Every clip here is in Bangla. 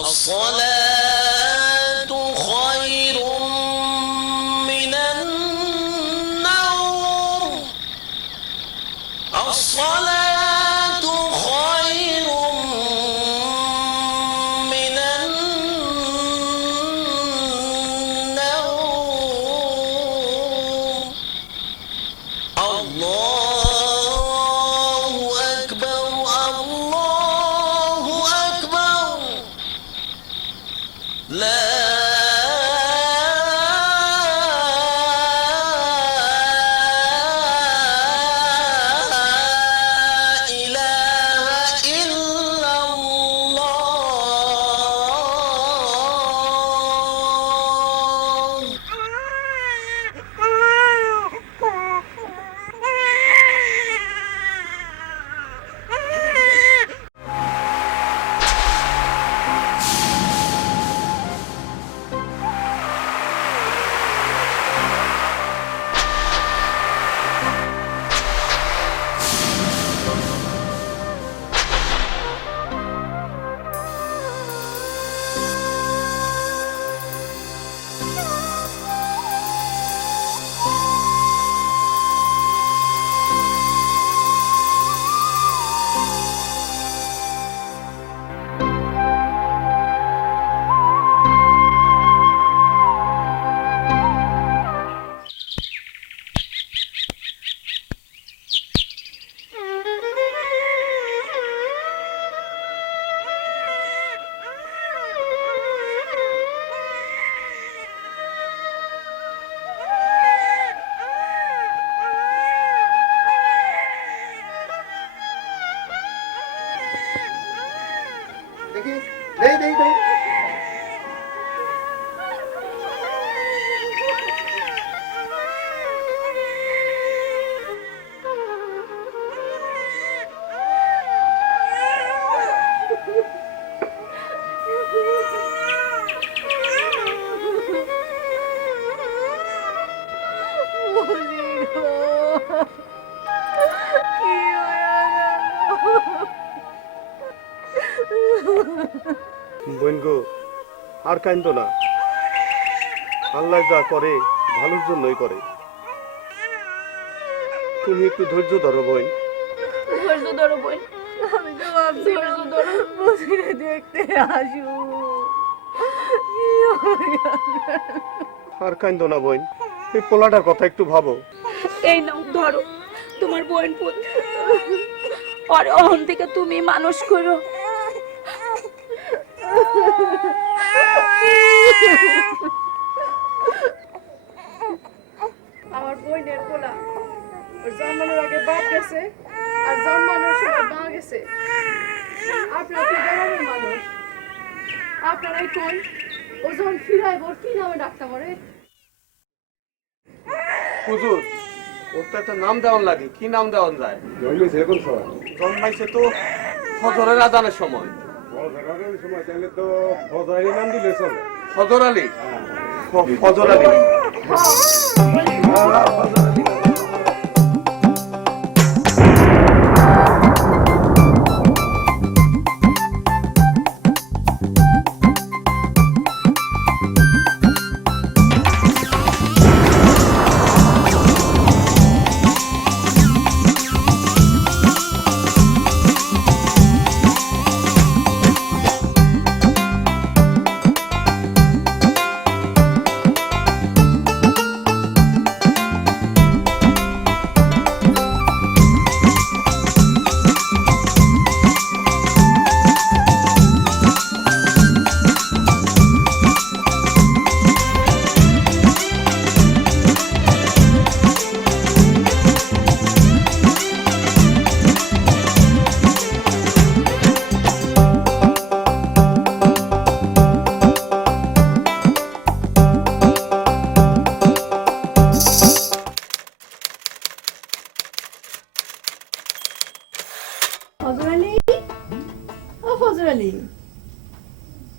الصلاة خير من النوم الصلاة خير من النوم الله أكبر الله أكبر لا إله إلا الله দেখি দেই দেই দেই বোন গো আর কাইন্দো না আল্লাহ যা করে ভালোর জন্যই করে তুমি একটু ধৈর্য ধরো বোন ধৈর্য ধরো বোন আমি তো ভাবছি ধৈর্য ধরো বসিরে দেখতে আসু আর কাইন্দো না বোন এই পোলাটার কথা একটু ভাবো এই নাও ধরো তোমার বোন পুত আর অহন থেকে তুমি মানুষ করো আমার বোনের পোলা ওর জন্মানোর আগে বাপ গেছে আর জন্মানোর সময় মা গেছে। আপনার তো গ্রামের মানুষ, আপনারাই কোন ও যখন ফিরাইব ওর কি নামে ডাকতে পারে? হুজুর ওর তো একটা নাম দেওয়ান লাগে কি নাম দেওয়ান যায় জন্মেছে এখন সময় জন্মাইছে তো ফজরের আজানের সময় সময় তাহলে তো ফজরাইলি নাম দিলে চলে ফজর আলী ফজর আলী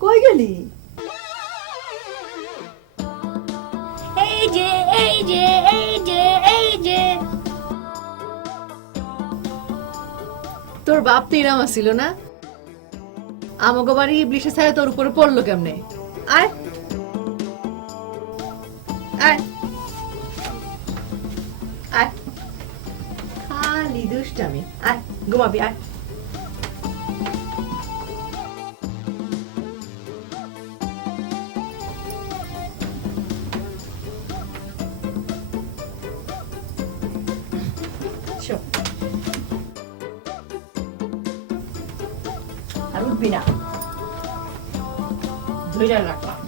কই গেলি? এই যে এই যে এই যে এই যে তোর বাপ তো ইরাম ছিল না? আমাকে বাড়ি ইবলিশের ছায়া তোর উপরে পড়লো কেমনে? আয় আয় আয়, খালি দুষ্টামি। আয় ঘুমাবি, আয়। শোন, আর উঠবি না, ধরে রাখলাম।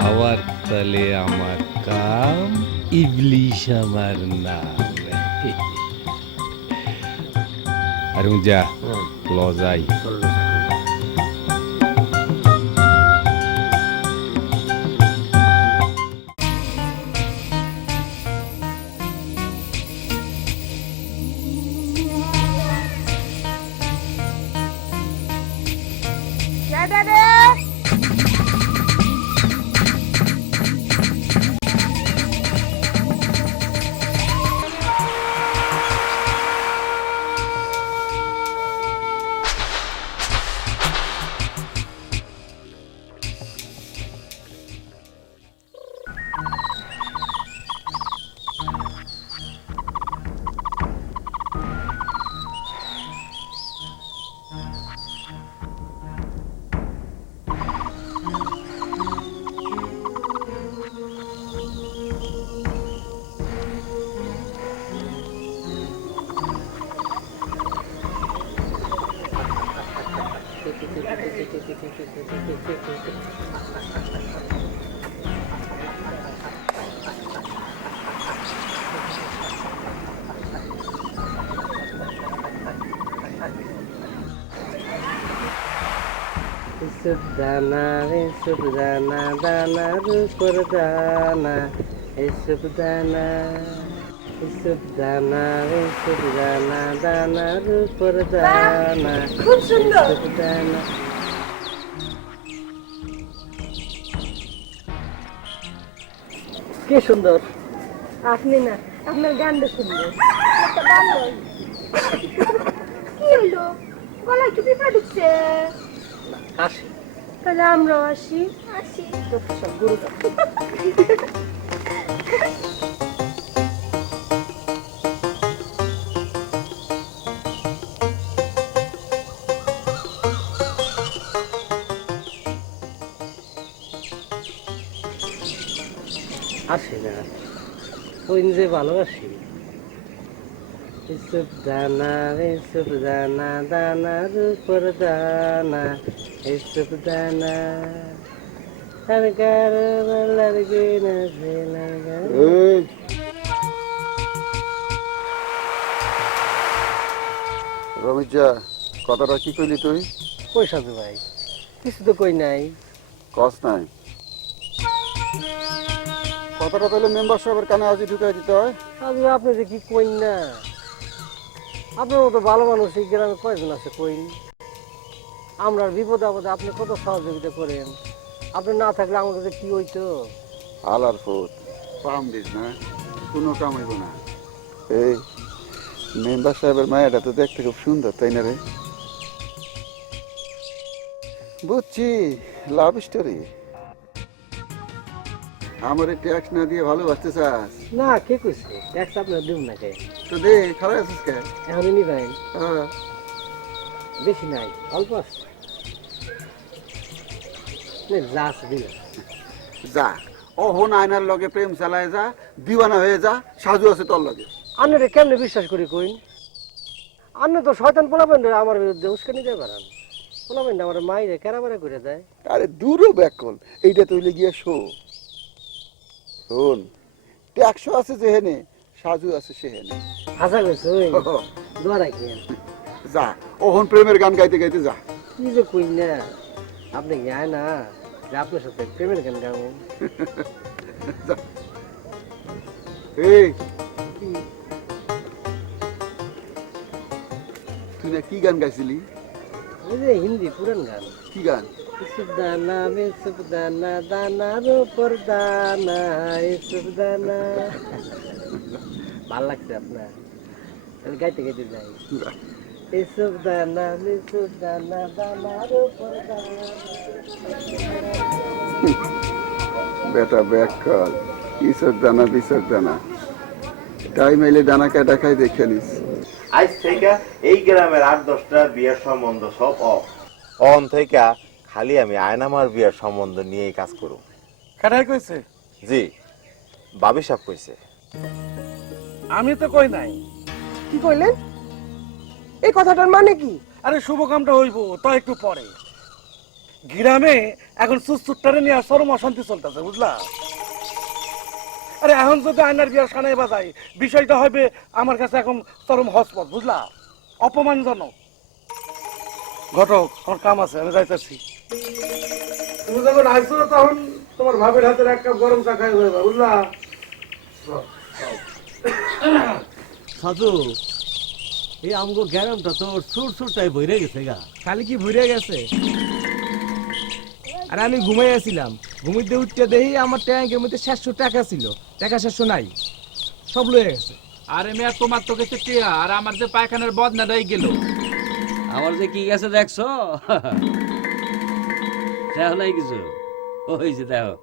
হাওয়ার তলে আমার কাম, ইবলিশ আমার নাম। আর যা লজাই দানা রে সুপ দানা দানার উপর দানা এসব দানা সুপ দানা রে সুপ দানা দানার উপর দানা। খুব সুন্দর। সুপ দানা কি সুন্দর। আপনি না, আপনার গানটা সুন্দর। কি হলো, গলায় কি পিঁপড়া ঢুকছে? আসি তাহলে আমরাও আসি। আসি গুরু আসি না, ওই যে ভালোবাসি। এসব দানা এসব দানা দানার উপর দানা এসব দানা আর গারো লাগবে না সে লাগা। রমিজা, কথাটা কি কইলি তুই? কই সাজু ভাই, কিছু তো কই নাই। কস নাই কথাটা, তাহলে মেম্বার সাহেবের কানে আজই ঢুকাই দিতে হয়। সাজু ভাই, আপনি যে কি কইন না, আপনার মতো ভালো মানুষ এই গ্রামে কয়জন আছে কইন? আমরা বিপদে আপদে আপনি কত সহযোগিতা করেন, আপনি না থাকলে আমাদের যে কি হইতো। আলার ফুট পাম দিস না, কোনো কাম হইব না। এই মেম্বার সাহেবের মায়াটা তো দেখতে খুব সুন্দর, তাই না রে? বুঝছি, লাভ স্টোরি। আমার ট্যাক্স না দিয়ে ভালোবাসতে চাস? না, কে কইছে ট্যাক্স আপনার দিব না কে? তো দে, খারাপ আছিস কে? এখনই নিবেন? হ্যাঁ। বেশি নাই, অল্প আছে। যা আছে দিলে যা, অহন আয়নার লগে প্রেম চালায় যা, দিওয়ানা হয়ে যা, সাজু আছে তোর লগে। আন্নারে কেমনে বিশ্বাস করি কইন? আন্না তো শয়তান পোলাবেন আমার বিরুদ্ধে উস্কানি দিয়ে বেড়ান। পোলাবেন আমার মাইরে কেরাবারে করে দেয়। আরে দূরও ব্যাকল, এইটা তুই গিয়ে শো। শোন, ট্যাক্সও আছে যেহেনে, সাজু আছে সেহেনে। হাসা গেছে ওই দোয়া রাখেন। যা, অহন প্রেমের গান গাইতে গাইতে যা। কি যে কই না, আপনি গায় না যে আপনার সাথে প্রেমের গান গাবো। যা। এই, তুই না কি গান গাইছিলি? ওই যে হিন্দি পুরান গান। কি গান? ইসুব দানা মেসুব দানা দানার উপর দানা ইসুব দানা। ভাল লাগছে আপনার? আমি গাইতে গাইতে যাই। ইসুব দানা মেসুব দানা দানার উপর দানা। বেটা ব্যাকল, ইসক দানা বিসক দানা, টাইম এলে দানা কেটা খাই দেখে নিস। আজ থেকে এই গ্রামের 8-10টা বিয়ের সম্বন্ধ সব অফ। অন থেকে খালি আমি আয়নামার বিয়ের সম্বন্ধ নিয়েই কাজ করব। কাটাই কইছে? জি, বাবি সাহেব কইছে। আমি তো কই নাই। কি কইলেন? এই কথাটার মানে কি? আরে শুভ কামটা হইব তো একটু পরে। গ্রামে এখন সুসুট্টারে নিয়ে চরম অশান্তি চলতেছে, বুঝলা? আরে এখন যদি আয়নার বিয়ার সানাই বাজাই, বিষয়টা হবে আমার কাছে এখন চরম হসপট, বুঝলা? অপমানজনক। ঘটক, আমার কাম আছে, আমি যাইতেছি। তুমি যখন আইছো তখন তোমার ভাবের হাতের এক কাপ গরম চা খাই যাবে, বুঝলা? সাজু, এই আমগো গ্যারামটা তো সুর সুরটাই বইরে গেছে গা। খালি কি ভুলে গেছে? আর আমি ঘুমাইয়াছিলাম, ঘুমিতে উঠতে দেখি আমার ট্যাঙ্কের মধ্যে 700 টাকা ছিল, টাকা 700 নাই, সব লয়ে গেছে। আরে মেয়া, তোমার তো গেছে টিয়া, আর আমার যে পায়খানার বদনাটাই গেল। আমার যে কি গেছে দেখছো? দেখো নাই কিছু? ওই যে দেখো,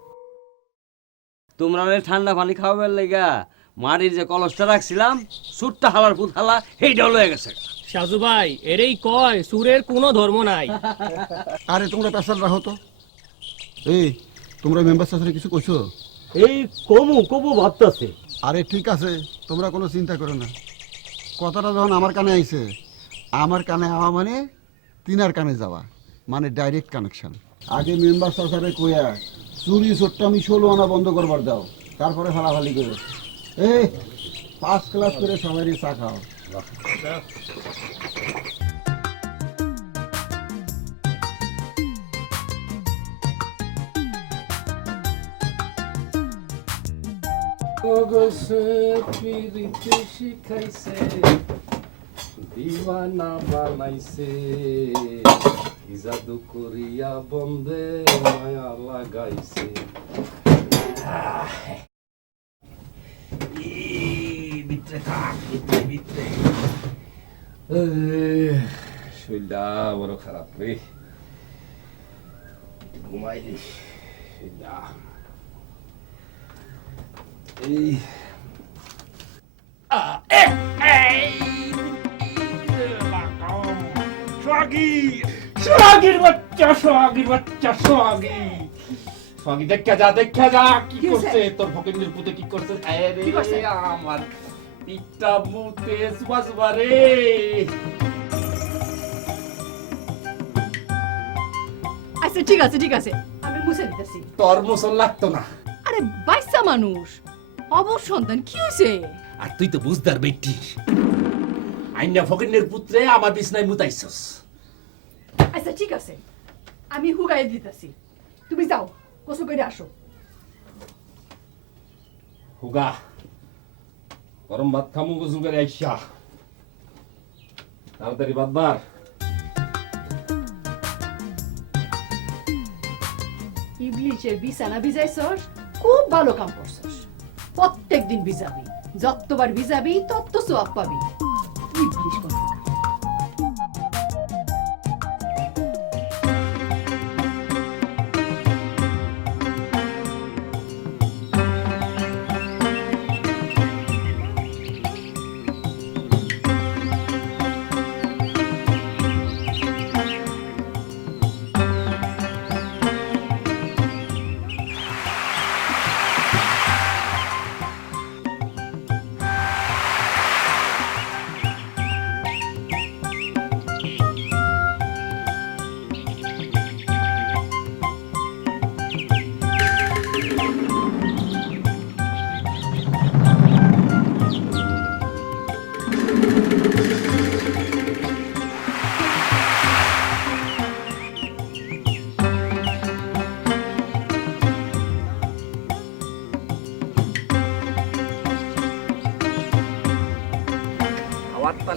তোমরা অনেক ঠান্ডা পানি খাওয়াবার লেগা মাটির যে কলসটা রাখছিলাম, সুরটা হালার ফুট হালা এইটাও লয়ে গেছে। সাজু ভাই, এরেই কয় সুরের কোনো ধর্ম নাই। আরে তোমরা পেশাল রাখো তো। এই, তোমরা মেম্বার সাথে কিছু কইছো? এই কবু ভাবতেছে। আরে ঠিক আছে, তোমরা কোনো চিন্তা করো না। কথাটা যখন আমার কানে আইছে, আমার কানে আওয়া মানে তিনার কানে যাওয়া, মানে ডাইরেক্ট কানেকশন। আগে মেম্বার সাথে কইয়া চুরি চট্টামি 16 আনা বন্ধ করবার দাও, তারপরে ফালাফালি করো। এই, 5 ক্লাস করে সবাই চা খাও। শিখাইছে, দিওয়ানা বানাইছে, কি জাদু করিয়া বন্দে মায়া লাগাইছে। শরীরটা বড় খারাপ রে, ঘুমাই দিস। এই সোহাগীর বাচ্চা, সোহাগীর বাচ্চা, সোহাগী। সোহাগী দেখা যা, দেখা যা কি করছে তোর ফকিরের পুতে, কি করছে? আমার পিঠটা মুতে বাজবারে। আচ্ছা ঠিক আছে ঠিক আছে, আমি মুছে দিতেছি। তোর মুসল লাগতো না। আরে বাচ্চা মানুষ, অবশ সন্তান, কি হয়েছে? আর তুই তো বুঝদার বেটি, আইনা ফকিরের পুত্রে আমার বিছনায় মুতাইছস। আচ্ছা ঠিক আছে, আমি হুগাই দিতেছি, তুমি যাও গোসল করে আসো। হুগা, গরম ভাত খামু, গোসল করে আইসা তাড়াতাড়ি বাদবার। ইবলিশের বিছানা ভিজাইছস, খুব ভালো কাম করছস। প্রত্যেকদিন ভিজাবি, যতবার ভিজাবি তত সওয়াব পাবি। ইবলিশ কোথাকার।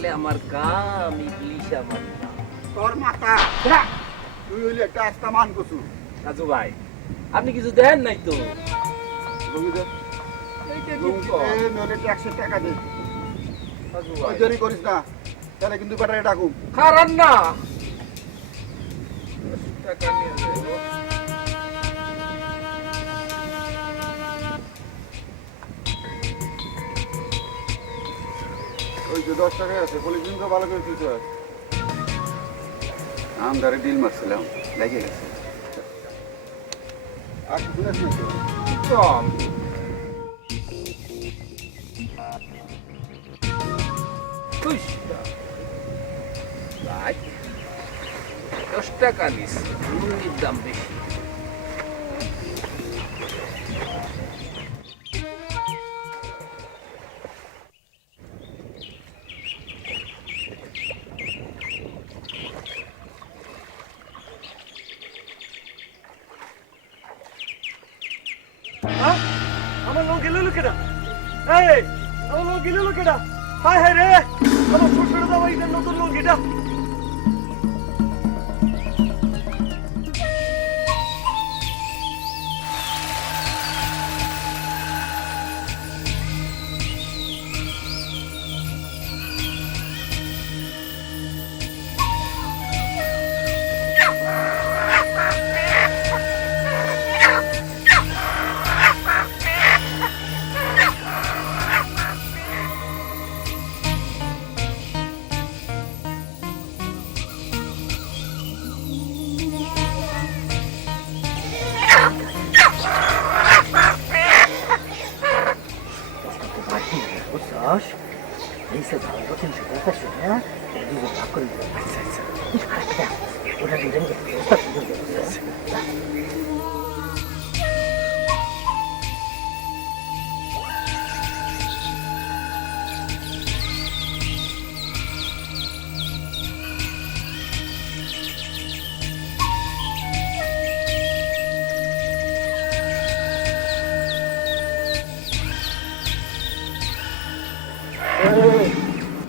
তালে আমার কাম, ইবলিশ আমার কাম। তোর মাথা তুই হইলি একটা আস্তা মান কসু। রাজু ভাই, আপনি কিছু দেন নাই তো? নইলে ট্যাক্সের টাকা দে। রাজু ওই ভাই, দেরি করিস না, তাহলে কিন্তু ব্যাটারি ডাকুম। খারাপ না। টাকা নিয়ে যাবো। ওই যে 10 টাকা আছে, পুলিশ কিন্তু ভালো করে দিতে হয়। আমদারে ডিল মারছিলাম, লেগে গেছে। আর কিছু না কম। খুশ ভাই, 10 টাকা নিস, লুঙ্গির দাম বেশি। আমার লোক গেল লোকেরা, এই আমার লোক গেল লোকেরা, হায় হায় রে, আমার শ্বশুর জামাই এটা নতুন লোক এটা।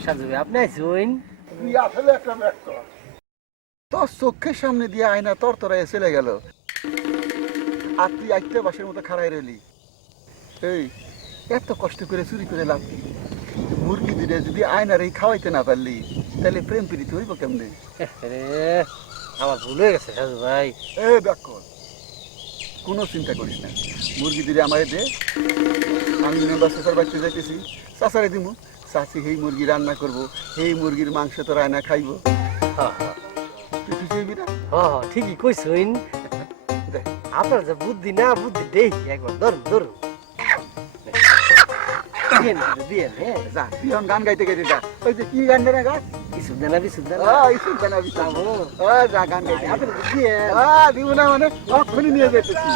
সাজু ভাই, আপনি আইসুন? তুই আসলে একটা ব্যক্ত। তোর চোখের সামনে দিয়ে আয়না তোর তোরাই চলে গেল, আর তুই আইতে বাসের মতো খাড়াই রইলি। এই এত কষ্ট করে চুরি করে লাভ কি? মুরগি দিলে যদি আয়নার এই খাওয়াইতে না পারলি, তাহলে প্রেম প্রীতি হইব কেমনে? রে, আমার ভুল হয়ে গেছে সাজু ভাই। এ ব্যাক কোনো চিন্তা করিস না, মুরগি দিলে আমারে দে, আমি মেম্বার চাচার বাড়িতে যাইতেছি, চাচারে দিমু, চাচি সেই মুরগি রান্না করব, সেই মুরগির মাংস তো রান্না খাইব। হ্যাঁ হ্যাঁ তুই খুশি হইবি না? হ্যাঁ, ঠিকই কইসুন। দেখ আপনার যে বুদ্ধি না, বুদ্ধি দেই একবার ধরুন ধরুন, দিয়েন দিয়েন। হ্যাঁ, যা তুই এখন গান গাইতে গাইতে যা, ওই যে কি গান দেনা গাছ, কিছু দেনা বিছু দেনা। ইসুন গানা বিসাবো, যা গান গাইতে। আপনি তো দিয়েন। দিব না মানে অক্ষণই নিয়ে যেতেছি।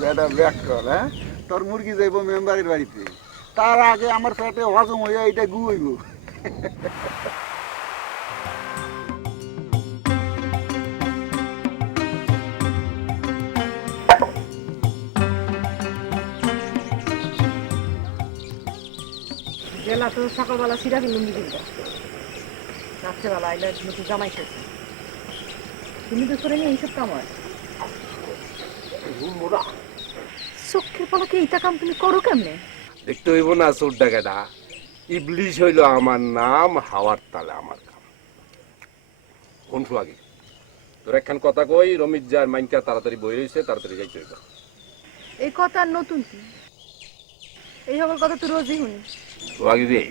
বেটা ব্যাক কর, হ্যাঁ তোর মুরগি যাইব মেম্বারের বাড়িতে, তার আগে আমার পেটে হজম হইয়া এটা গু হইব। গেলা তো সকালবেলা সিরাকি লুঙ্গি কিনতে, রাত্রেবেলা আইলে নতুন জামাই খেয়েছে। তুমি তো করে নিয়ে এইসব কাম হয়। চোখের পলকে এইটা কাম তুমি করো কেমনে? দেখতে হইব না চোর ডাকাটা, ইবলিশ হইল আমার নাম, হাওয়ার তালে আমার কাম। কোন আগে তোর একখান কথা কই, রমিত যার মাইনকা তাড়াতাড়ি বই রয়েছে, তাড়াতাড়ি যাইতে হইব। এই কথা আর নতুন কি? এই সকল কথা তো রোজই শুনি। আগে রে,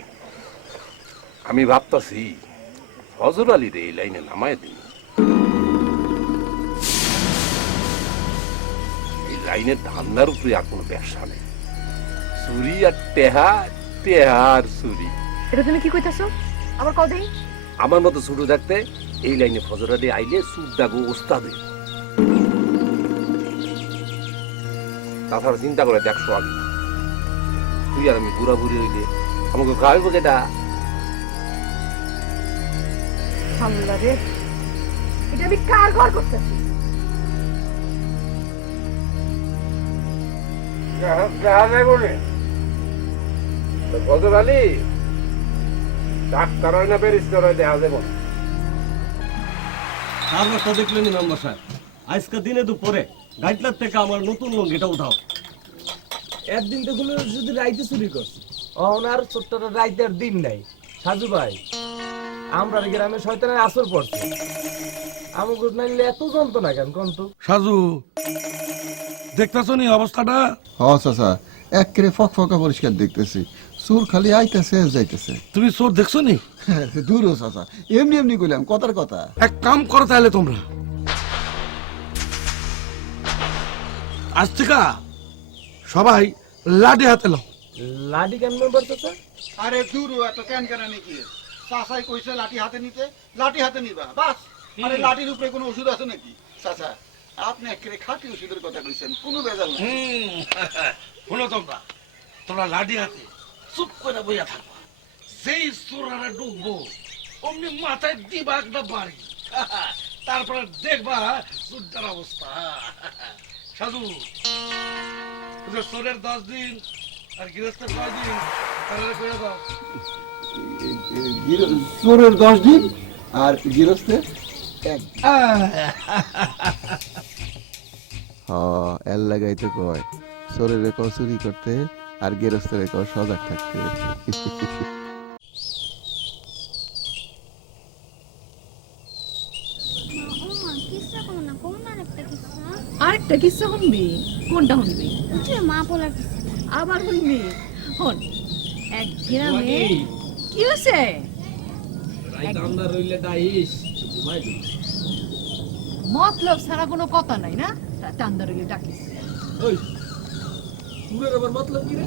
আমি ভাবতাছি ফজর আলী রে এই লাইনে নামায় দিন। এই লাইনের ধান্দার উপরে আর কোনো ব্যবসা নেই, চুরি আর টেহা, টেহা আর চুরি। এটা তুমি কি কইতাছো? আবার কদিন আমার মতো ছোট থাকতে এই লাইনে ফজর আলী আইলে সুদ দাগো ওস্তাদে। তাছাড়া চিন্তা করে দেখছো আগে, তুই আর আমি বুড়া বুড়ি হইলে আমাকে খাওয়াইব কেটা? আল্লাহ রে, এটা আমি কার ঘর করতেছি? ফজর আলী ডাক্তার হয় না ব্যারিস্টার হয় দেখা যাবো না। কারবারটা দেখলেন মেম্বার সাহেব, আজকে দিনে দুপুরে গাইডলার থেকে আমার নতুন লঙ্গিটা উঠাও। একদিন তো গুলো শুধু রাইতে চুরি করছে, ওনার ছোট্টটা রাইতের দিন নাই। সাজু ভাই, আমরা গ্রামে শয়তানের আসর পড়ছে, আমাকে নাইলে এত যন্ত্রণা কেন কোন তো? সাজু, দেখতেছো নি অবস্থাটা? হ চাচা, একেবারে ফকফকা পরিষ্কার দেখতেছি, চোর খালি আইতেছে যাইতেছে। তুমি চোর দেখছো নি? দূর হ চাচা, এমনি এমনি কইলাম, কথার কথা। এক কাম করো তাহলে তোমরা, আজ থেকে সবাই লাঠি হাতে লাও। লাডি কেন মেম্বার চাচা? আরে দূর এত কেন কেন নাকি, চাচাই কইছে লাঠি হাতে নিতে, লাঠি হাতে নিবা বাস। আরে লাঠির উপরে কোনো ওষুধ আছে নাকি চাচা? আপনি একেবারে খাঁটি ওষুধের কথা কইছেন, কোনো বেজাল নাই। শোনো তোমরা, তোমরা লাঠি হাতে চুপ করে বইয়া থাকবা, যেই চোরারা ঢুকবো অমনি মাথায় দিবা একটা বাড়ি, তারপরে দেখবা চুরটার অবস্থা। সাধু, তোদের চোরের 10 দিন আর গৃহস্থের 5 দিন তাহলে কইয়া দাও। চোরের 10 দিন আর গৃহস্থের 1 দিন। এর লাগাইতে কয় চোরের রেকর্ড চুরি করতে আর গৃহস্থের রেকর্ড সজাগ থাকতে। আরেকটা কিসা শুনবি? কোনটা শুনবি? মা পোলার কিসা। আবার শুনবি? হন, এক গ্রামে কি হয়েছে? আমরা রইলে ডাইস মতলব ছাড়া কোনো কথা নাই না, টান্দারে ডাকিস। ওই চুরের আবার মতলব কি রে?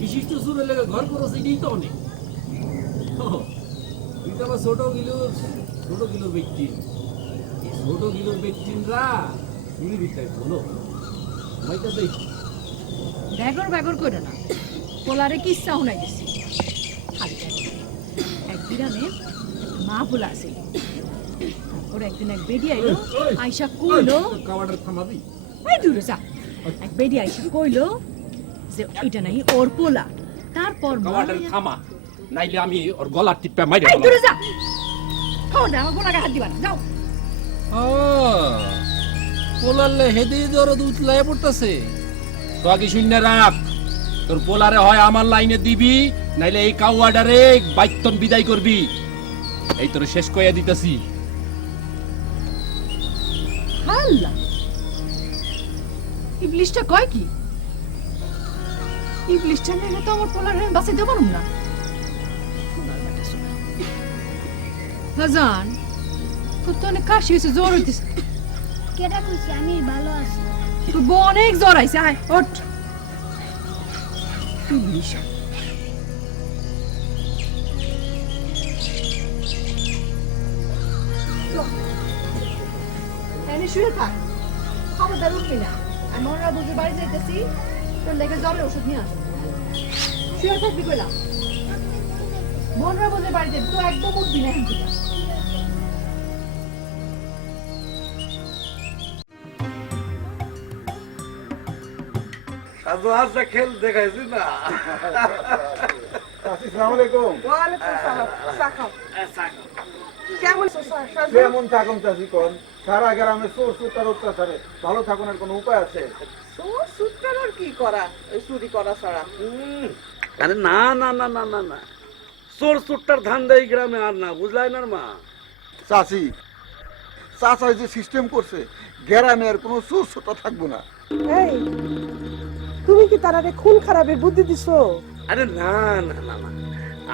বিশিষ্ট চুরের লেগে ঘর করছে, এটাই তো অনেক। তুই তো আবার ছোট গিলোর ব্যক্তি, ছোট গিলোর ব্যক্তিরা চুরি দিতে বলো মাইটা দেখ। ব্যাগর করে না, পোলারে কিসা শুনাই দিছি। খালি এক গ্রামে মা পোলা আছে, তারপর একদিন এক বেডি আইলো, আইসা কইলো, কাওয়াটার থামাবি? এই দূরে যা। এক বেডি আইসা কইলো যে এটা নাই ওর পোলা। তারপর কাওয়াটার থামা, নাইলে আমি ওর গলা টিপে মাইরা এই দূরে যা। খবরদার আমার পোলাকে হাত দিবা না, যাও। পোলারলে হেদি দরদ উতলায় পড়তাছে। তো আগে শূন্য রাখ, তোর পোলারে হয় আমার লাইনে দিবি, নাইলে এই কাওয়াডারে বাইতন বিদায় করবি। এই তোর শেষ কইয়া দিতেছি। আল্লাহ, ইবলিশটা কয় কি? ইবলিশটা নেলে তো আমার পোলারে বাঁচাইতে পারুম না। হাজান, তোর তো অনেক কাশি হয়েছে, জ্বর হইতেছে। কেটা কইছি আমি ভালো আছি। তোর বউ অনেক জ্বর আইছে, আয় ওঠ। ইবলিশ, এনে শুয়ে থাক, খবরদার উঠবি না। আমি মনরা বুঝে বাড়ি যাইতেছি, তোর লেগে জ্বরের ওষুধ নিয়ে আসবো। শুয়ে থাকবি কইলাম। মনরা বুঝে বাড়ি যাবি, তো একদম উঠবি না এখন থেকে। সাজু হাসা খেল দেখাইছি না? আসসালামু আলাইকুম। ওয়ালাইকুম সালাম। সাখাও। কেমন আছো স্যার? কেমন থাকুন চাষি কোন? সারা গ্রামে চোর চুতার অত্যাচারে ভালো থাকুনের কোনো উপায় আছে? চোর সুটকানোর কি করা, এই চুরি করা ছাড়া? আরে না না না না না না, চোর চুট্টার ধান্দা এই গ্রামে আর না, বুঝলাই না মা? চাচি, চাচা যে সিস্টেম করছে, গ্রামে আর কোনো চোর ছোটা থাকবো না। এই, তুমি কি তারারে খুন খারাপের বুদ্ধি দিছো? আরে না না না না,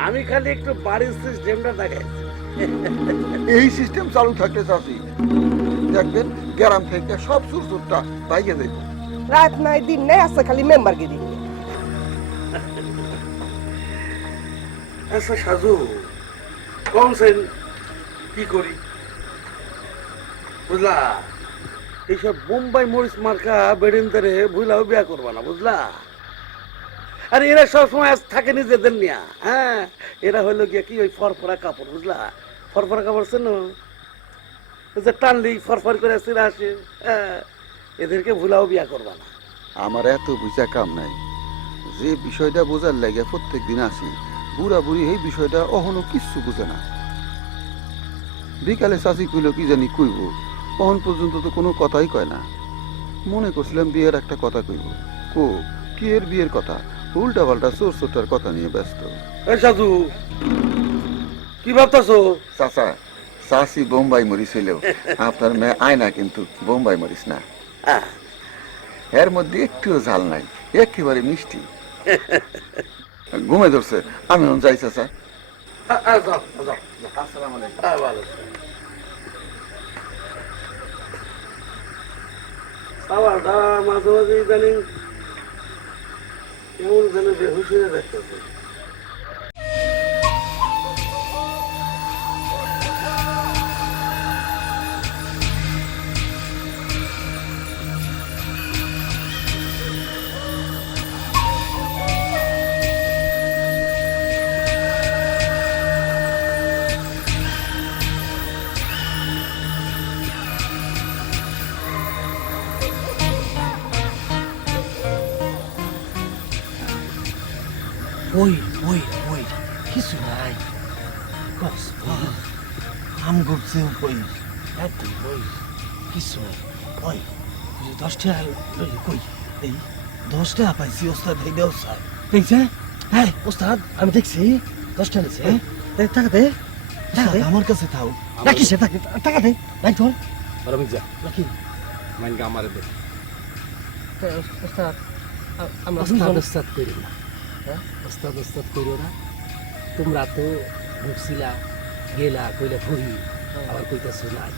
আমি খালি একটু বাড়ির সিস্টেমটা দেখাইছি। এই সিস্টেম চালু থাকলে চাচি দেখবেন গ্রাম থেকে সব চোর চোরটা বাইকে যাইব। রাত নাই দিন নাই, আছে খালি মেম্বারগিরি। আচ্ছা সাজু, কমছেন কি করি বুঝলা? এইসব বোম্বাই মরিচ মার্কা বেড়েন্দারে ভুলাও বিয়া করবা না, বুঝলা? আর এরা সবসময় থাকে নিজেদের নিয়া। হ্যাঁ, এরা হইলো গিয়া কি ওই ফরফরা কাপড়, বুঝলা? ফরফরা কাপড় চেনো? যে টানলি ফরফর করে আসিরা আসে। হ্যাঁ, এদেরকে ভুলাও বিয়া করবা না। আমার এত বুঝা কাম নাই, যে বিষয়টা বোঝার লাগে প্রত্যেক দিন আসি, বুড়া বুড়ি এই বিষয়টা অহনো কিচ্ছু বুঝে না। বিকালে চাচি কইল কি জানি কইব, অহন পর্যন্ত তো কোনো কথাই কয় না। মনে করছিলাম বিয়ের একটা কথা কইব, কি এর বিয়ের কথা, উল্টা পাল্টা চোর চোরটার কথা নিয়ে ব্যস্ত। এই সাধু, কি ভাবতাছো? চাচা, চাচি বোম্বাই মরিচ হইলেও আপনার মেয়ে আয়না কিন্তু বোম্বাই মরিচ না। এর মধ্যে একটুও ঝাল নাই, একেবারে মিষ্টি। ঘুমে ধরছে, আমি যাই চাচা। আসসালামু আলাইকুম। সাওয়ালটা মাঝে মাঝে ইদানিং কেমন যেন বেহুশ হয়ে দেখতেছে। ওই ওই ওই কিছু নাই, আম ঘুরছে ওই একদম ওই কিছু নাই। ওই 10 টাকা কই এই 10 টাকা পাইছি ওস্তাদ, এই দেও স্যার দেখছে। হ্যাঁ ওস্তাদ আমি দেখছি 10 টাকা নিছে। টাকা দে, টাকা দে আমার কাছে থাও, রাখি সে টাকা দে রাখ তোর রমিক যা রাখি মাইনকে আমারে দে। ওস্তাদ আমরা ওস্তাদ করি না, ওস্তাদ ওস্তাদ করিও না। তোমরা তো ঢুকছিলা গেলা কইলা ভরি, আবার কইতাছো নাই।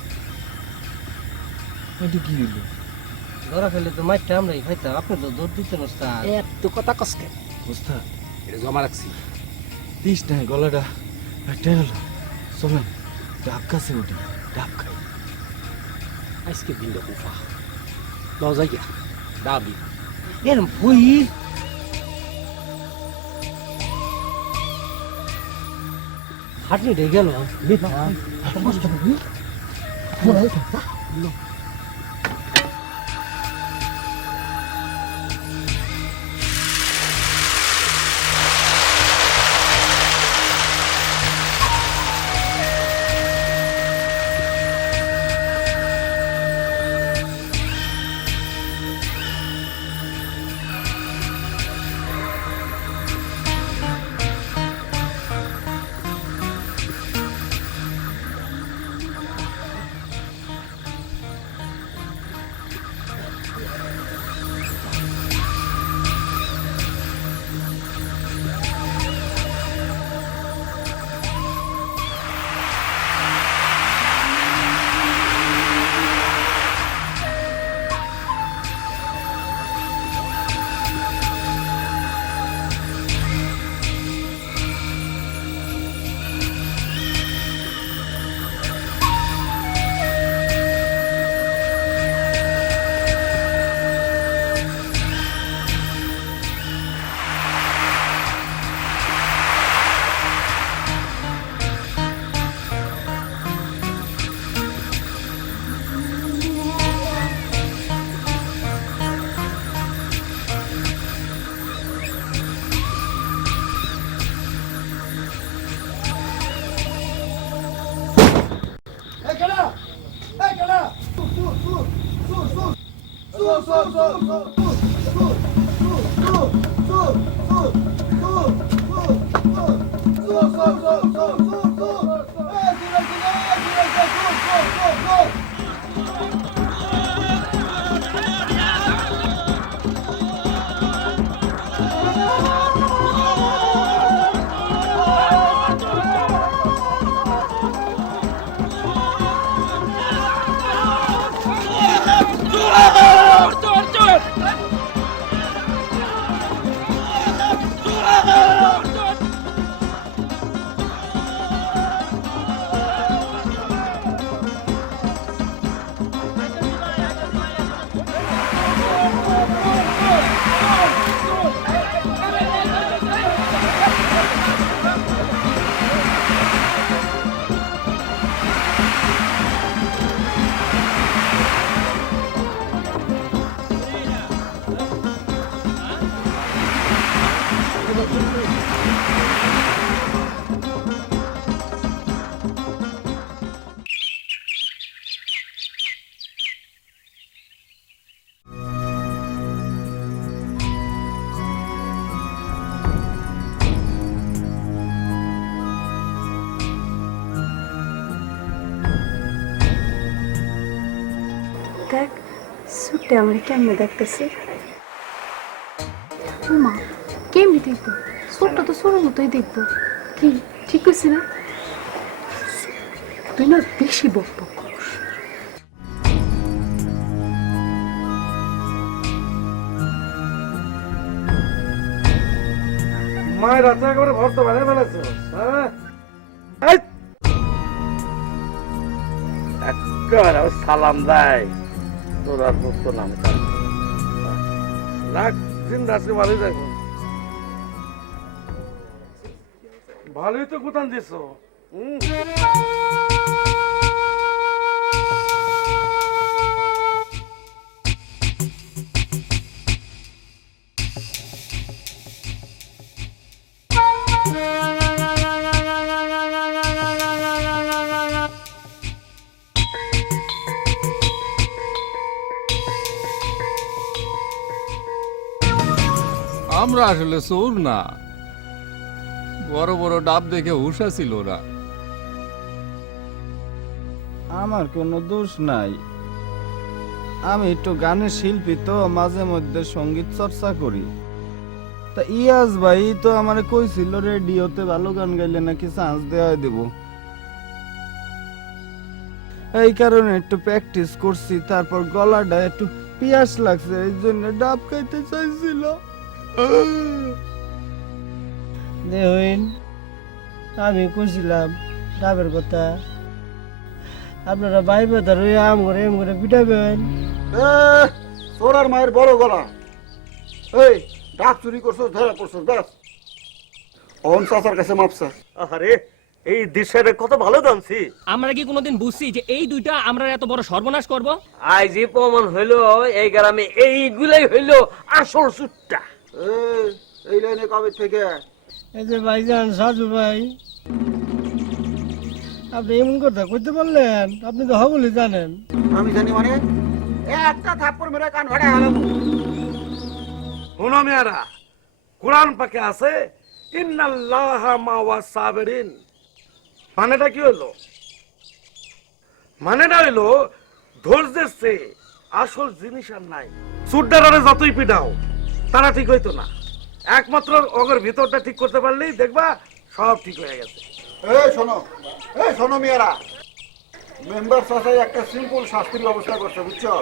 এটা কি হইল? ধরা ফেললে তো মাইরটা আমরাই খাইতাম, আপনি তো দৌড় দিতেন ওস্তাদ। এত কথা কষ্ট ওস্তাদ এটা জমা রাখছি। দিস নাই গলাটা একটা হলো। চলেন ডাব কাছে উঠি, ডাব খাই। আজকে দিনটা কুফা লও যাই গিয়া দাবি এর ভুই হাঁটনি রে গেল কষ্ট করবি। দেখ সুটে আমার কেমনে দেখতেছে মা কেমনি দেখবো সুটটা তো ছোটোর মতোই দেখবো কি ঠিক করছি না তুই না বেশি বক বক করিস মায়ের হাতে একেবারে ভর্ত বানিয়ে ফেলেছে হ্যাঁ একেবারে সালাম দেয় তোর আর দোস্ত নাম লাখ দিন দাসকে ভালোই দেখো ভালোই তো গুতান দিছ আমরা আসলে চোর না, বড় বড় ডাব দেখে হুশা ছিল ওরা। আমার কোনো দোষ নাই, আমি একটু গানের শিল্পী তো, মাঝে মধ্যে সঙ্গীত চর্চা করি। তা ইয়াজ ভাই তো আমার কইছিল রেডিওতে ভালো গান গাইলে নাকি চান্স দেওয়া দেব, এই কারণে একটু প্র্যাকটিস করছি। তারপর গলাটা একটু পিয়াস লাগছে, এই জন্য ডাব খাইতে চাইছিল। দেখুন আমি কইছিলাম ডাবের কথা, আপনারা ভাই বেদার আম করে পিটাবেন। তোরার মায়ের বড় গলা, এই ডাক চুরি করছো ধরা পড়ছো ব্যাস অন চাচার কাছে মাপসা। আরে এই দেশের কত ভালো জানছি, আমরা কি কোনোদিন বুঝছি যে এই দুইটা আমরা এত বড় সর্বনাশ করব? আই যে প্রমাণ হইলো এই গ্রামে এইগুলাই হইলো আসল সুট্টা। এই লাইনে কবে থেকে? এই যে ভাইজান সাজু ভাই, আপনি এমন কথা কইতে পারলেন? আপনি তো হবলি জানেন। আমি জানি মানে একটা থাপ্পড় মেরে কান ফাটা গেল। শোনো মেয়েরা, কোরআন পাকে আছে ইন্নাল্লাহা মাওয়াস সাবিরিন। মানেটা কি হইলো? মানেটা হইলো ধৈর্যের চেয়ে আসল জিনিস আর নাই। সুড্ডারে যতই পিটাও তারা ঠিক হইতো না, একমাত্র অগর ভিতরটা ঠিক করতে পারলেই দেখবা সব ঠিক হয়ে গেছে। এই শোনো মেয়েরা, মেম্বার চাচাই একটা সিম্পল শাস্তির ব্যবস্থা করছে বুঝছো।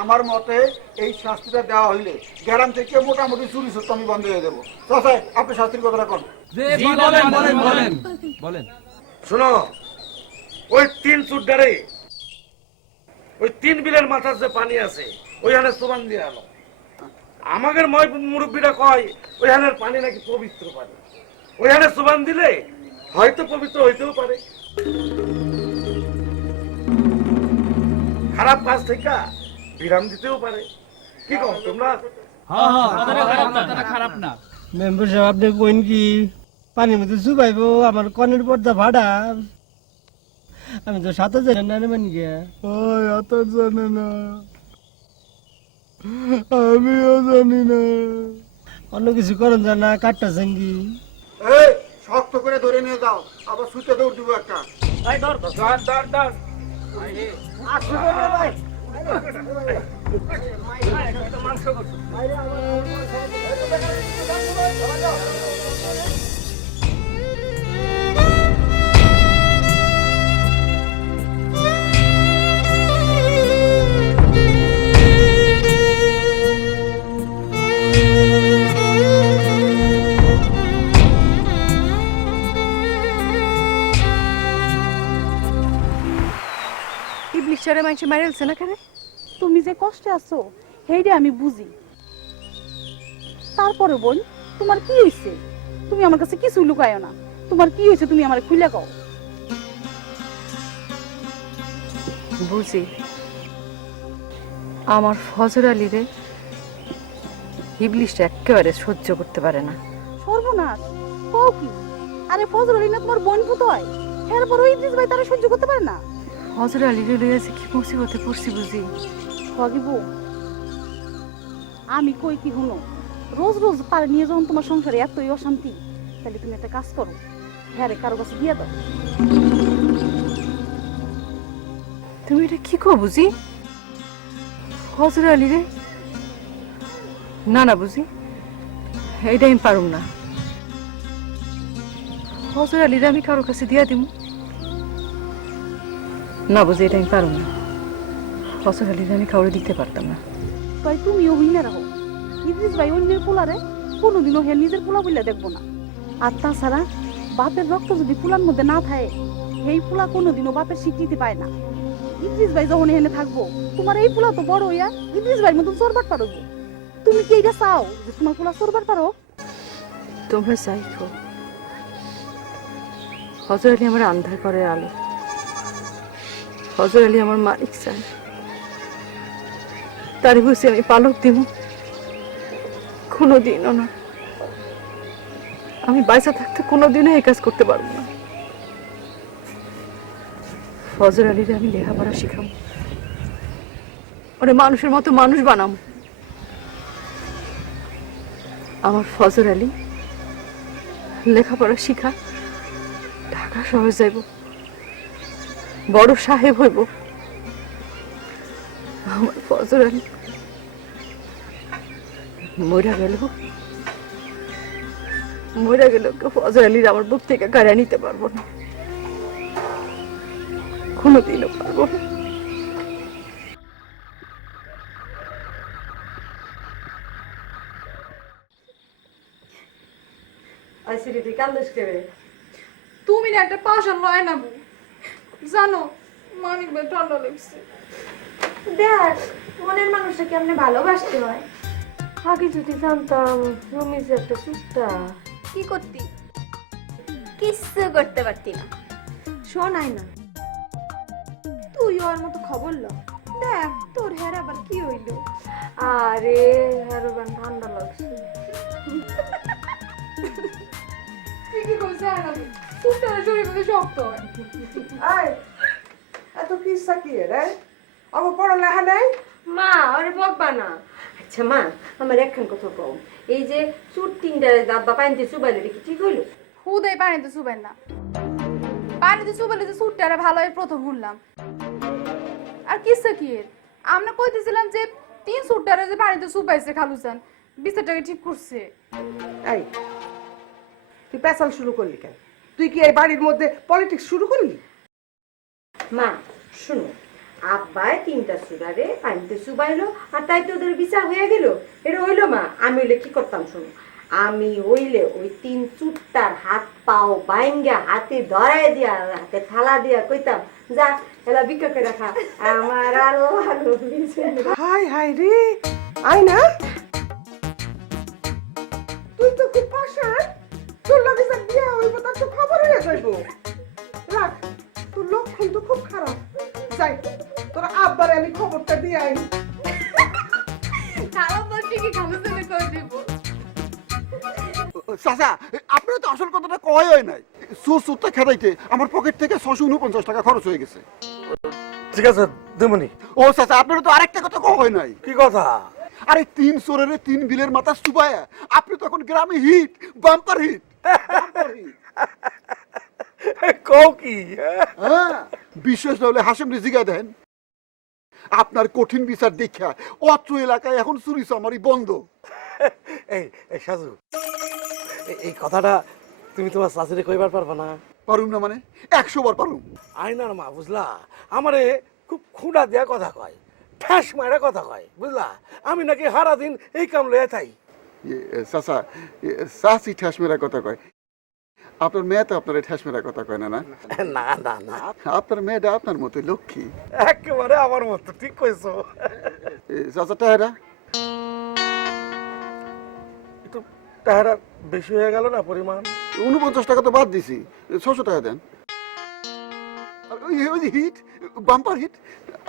আমার মতে এই শাস্তিটা দেওয়া হইলে গ্রাম থেকে মোটামুটি চুরি সত্য আমি বন্ধ হয়ে দেবো। চাচাই আপনি শাস্তির কথা রাখুন। শোনো, ওই তিন সুড্ডারে ওই তিন বিলের মাথার যে পানি আছে ওইখানে সোবান দিয়ে আনো। আমাদের মুরব্বীরা কয় ওইখানের পানি নাকি পবিত্র পানি, ওইখানে সোবান দিলে হয়তো পবিত্র হইতেও পারে। খারাপ কাজ থেকে বিরাম দিতেও পারে। কি কও তোমরা? খারাপ না। মেম্বার সাহেব আপনি কইন কি পানির মধ্যে চুবাইব আমার কনের পর্দা ভাড়া? আমি তো সাঁতার জানি না রে মানে গিয়া। ওই অত জানে না, আমিও জানি না। অন্য কিছু করেন জানা কাটটা সঙ্গী। এই শক্ত করে ধরে নিয়ে যাও, আবার সুইচে দৌড় দিব একটা। ইবলিশরে মানুষ মারেলছে না কেন? তুমি যে কষ্টে আছো সেইটা আমি বুঝি। তারপরে বোন, তোমার কি হয়েছে? তুমি আমার কাছে কিছু লুকায়ো না। তোমার কি হয়েছে তুমি আমার খুলে কও। বুঝি আমার ফজর আলীরে ইবলিশটা একেবারে সহ্য করতে পারে না। সর্বনাশ, কও কি? আরে ফজর আলী না তোমার বোন পুত হয়, এরপর ওই ইবলিশ ভাই তারা সহ্য করতে পারে না। ফজর আলীরে লইয়াছে কি মুসিবতে পড়ছি বুঝি। হগিব আমি কই কি শুনো, রোজ রোজ তার নিয়ে যখন তোমার সংসারে এতই অশান্তি, তাহলে তুমি একটা কাজ করো, হ্যাঁ রে কারো কাছে দিয়ে দাও। তুমি এটা কি কো বুঝি? হজরে আলী রে? না না বুঝি, এইটা আমি পারুম না। হজরে আলী রে আমি কারোর কাছে দিয়া দিব? না বুঝি, এটা আমি পারুম না। হজরে আলী রে আমি কাউরে দিতে পারতাম না। তাই তুমিও হইনা রাখো, ইদ্রিস ভাই অন্যের পোলারে কোনোদিনও হে নিজের পোলা বলে দেখবো না। আর তাছাড়া বাপের রক্ত যদি পোলার মধ্যে না থাকে, এই পোলা কোনোদিনও বাপের স্বীকৃতি পায় না। ইদ্রিস ভাই যখন এখানে থাকবো, তোমার এই পোলা তো বড় হইয়া ইদ্রিস ভাই মতন চোরবার পারো। তুমি কি এইটা চাও যে তোমার পোলা চোরবার পারো? তোমরা চাই খো, হজর আলী আমার আন্ধার করে আলো, হজর আলী আমার মালিক চাই, তারে বুঝি আমি পালক দিব? কোনোদিনও না। আমি বাইসা থাকতে কোনোদিনও এই কাজ করতে পারবো না। ফজর আলীরে আমি লেখাপড়া শিখাবো, ওরে মানুষের মতো মানুষ বানাবো। আমার ফজর আলী লেখাপড়া শিখা ঢাকা শহর যাইব, বড় সাহেব হইব। আমার ফজর আলী মরা গেল, ফজর আলীর আমার বুক থেকে কাড়া নিতে পারবো না, কোনোদিনও পারবো না। তুমি না একটা পাশা লয় না বউ, জানো মানিক ভাই ঠান্ডা লাগছে। দেখ মনের মানুষটা কেমনে ভালোবাসতে হয়। আগে যদি জানতাম রুমি যে একটা চুপটা। কি করতি? কিচ্ছু করতে পারতি না। শোনাই না, তুই ওর মতো খবর ল। দেখ তোর হের আবার কি হইল। আরে হেরোবান ঠান্ডা লাগছে। ঠিকই কইছে আনাবি, চুপটা শরীর মধ্যে শক্ত হয়। আয় এত কিসা কি রে? আমার পড়ালেখা নাই? মা আরে বকবা না। আচ্ছা মা, আমার একখান কথা কও, এই যে চুট তিনটা ডাব্বা পানিতে চুবাইলে কি ঠিক হইলো? হুদাই পানিতে চুবেন না, পানিতে চুবাইলে যে চুটটা ভালো হয় প্রথম শুনলাম। আর কিসা কি এর? আমরা কইতেছিলাম যে 3 চুটটারে যে পানিতে চুবাইছে খালুসান, বিচারটাকে ঠিক করছে। এই তুই পেশাল শুরু করলি কেন? তুই কি এই বাড়ির মধ্যে পলিটিক্স শুরু করলি? মা শুনো, আব্বাই 3টা চুড়ারে পানিতে চুবাইলো আর তাই তো ওদের বিচার হয়ে গেল। এটা হইলো মা? আমি হইলে কি করতাম শোনো, আমি হইলে ওই 3 চুটটার হাত পাও বাইঙ্গা হাতে ধরাই দিয়া হাতে থালা দিয়া কইতাম, যা এলা ভিক্ষা করে রাখা, আমার আলো আলো। হাই হাই রে, আই না তুই তো খুব পাশান, তোর লাগে যা বিয়া হইব তার তো খবর হয়ে যাইব। রাখ, তোর লক্ষণ তো খুব খারাপ। যাই তোর আব্বারে আমি খবরটা দিয়ে আই। খারাপ তো ঠিকই খালুসানে কই দিব। চাচা আপনার তো আসল কথাটা কয় হয় নাই। সুরটা খেদাইতে আমার পকেট থেকে 649 টাকা খরচ হয়ে গেছে। ঠিক আছে দেমনি। ও চাচা আপনার তো আরেকটা কথা কয় হয় নাই। কি কথা? আরে 3 চোরের 3 বিলের মাথা চুবায়া আপনি তখন গ্রামে হিট, বাম্পার হিট। কও কি? হ্যাঁ, বিশ্বাস না হলে হাসেম রিজিকা দেন। আপনার কঠিন বিচার দেখা অত্র এলাকায় এখন চুরি চামারি বন্ধ। এই সাজু, এই কথাটা তুমি তোমার শাশুড়ি কইবার পারবা না? পারুম না মানে 100 বার পারুম। আইনার মা বুঝলা, আমারে খুব খুঁড়া দেয়া কথা কয়, ঠ্যাস মারা কথা কয়, বুঝলা? আমি নাকি সারা দিন এই কাম লয়ে থাই। চাচা, চাচি ঠ্যাস মেরা কথা কয়, আপনার মেয়ে তো আপনার ঠ্যাস মেরা কথা কয় না? না না না না, আপনার মেয়েটা আপনার মতো লক্ষ্মী, একেবারে আমার মতো। ঠিক কইছো। চাচা টাহেরা একটু টাহেরা বেশি হয়ে গেল না পরিমাণ? 49 টাকা তো বাদ দিছি, 600 টাকা দেন। আর ওই যে হিট, বাম্পার হিট,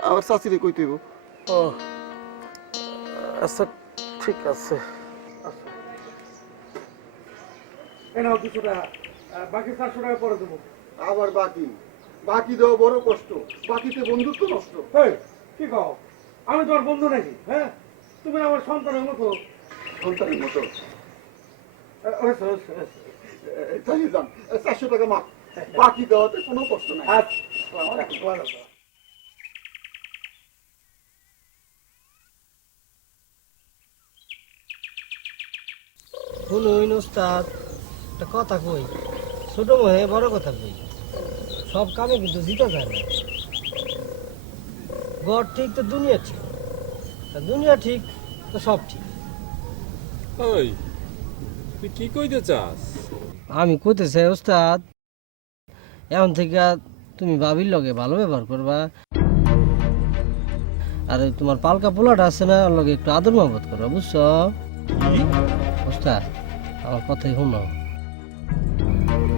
আমার চাচিরে কইতে হইব। ও আচ্ছা ঠিক আছে। এনাও কিছুটা, বাকি 400 টাকা পরে দেবো। আবার বাকি? বাকি দেওয়া বড় কষ্ট, বাকিতে বন্ধুত্ব নষ্ট। এই কি কও? আমি তোমার বন্ধু নাকি? হ্যাঁ, তুমি আমার সন্তানের মতো। সন্তানের মতো? তাই যান, 400 টাকা মাপ, বাকি দেওয়াতে কোনো কষ্ট নাই। আচ্ছা। শুনুন ওস্তাদ, একটা কথা কই, ছোট মহে বড় কথা কই, সব কামে কিন্তু জিতে যায় না। গড় ঠিক তো দুনিয়া ঠিক, তা দুনিয়া ঠিক তো সব ঠিক। ওই তুই কি কইতে চাস? আমি কইতে চাই ওস্তাদ, এখন থেকে তুমি ভাবির লগে ভালো ব্যবহার করবা, আর ওই তোমার পালকা পোলাটা আছে না, ওর লগে একটু আদর মহব্বত করবা, বুঝছো ওস্তাদ? আমার কথাই শুনো,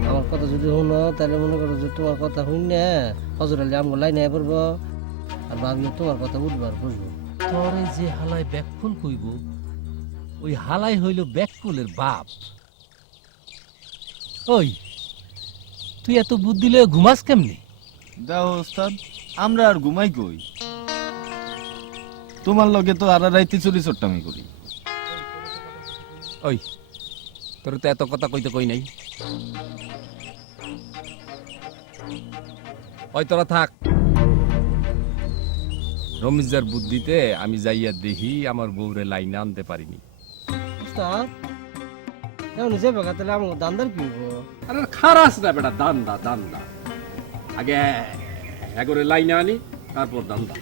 আমার কথা যদি শুনো তাহলে মনে করো যে তোমার কথা শুন না হজর আলী আমগো লাইনে পড়বো, আর ভাবিও তোমার কথা উঠবার বুঝবো। তোরে যে হালায় ব্যাকফুল কইব, ওই হালাই হইল ব্যাকফুলের বাপ। ওই তুই এত বুদ্ধি লয়ে ঘুমাস কেমনি? দাও ওস্তাদ, আমরা আর ঘুমাই কই? তোমার লগে তো আর রাইতে চুরি চট্টামি করি। ওই তোর তো এত কথা কইতে কই নাই। ওই তোরা থাক, রমিজার বুদ্ধিতে আমি যাইয়া দেখি আমার বউরে লাইনে আনতে পারিনি। ওস্তাদ এখন যে বেকা তাহলে আমাকে দান্দার কি হইব? আরে খারাস না বেটা, দান্দা দান্দা, আগে এগরে লাইনে আনি তারপর দান্দা।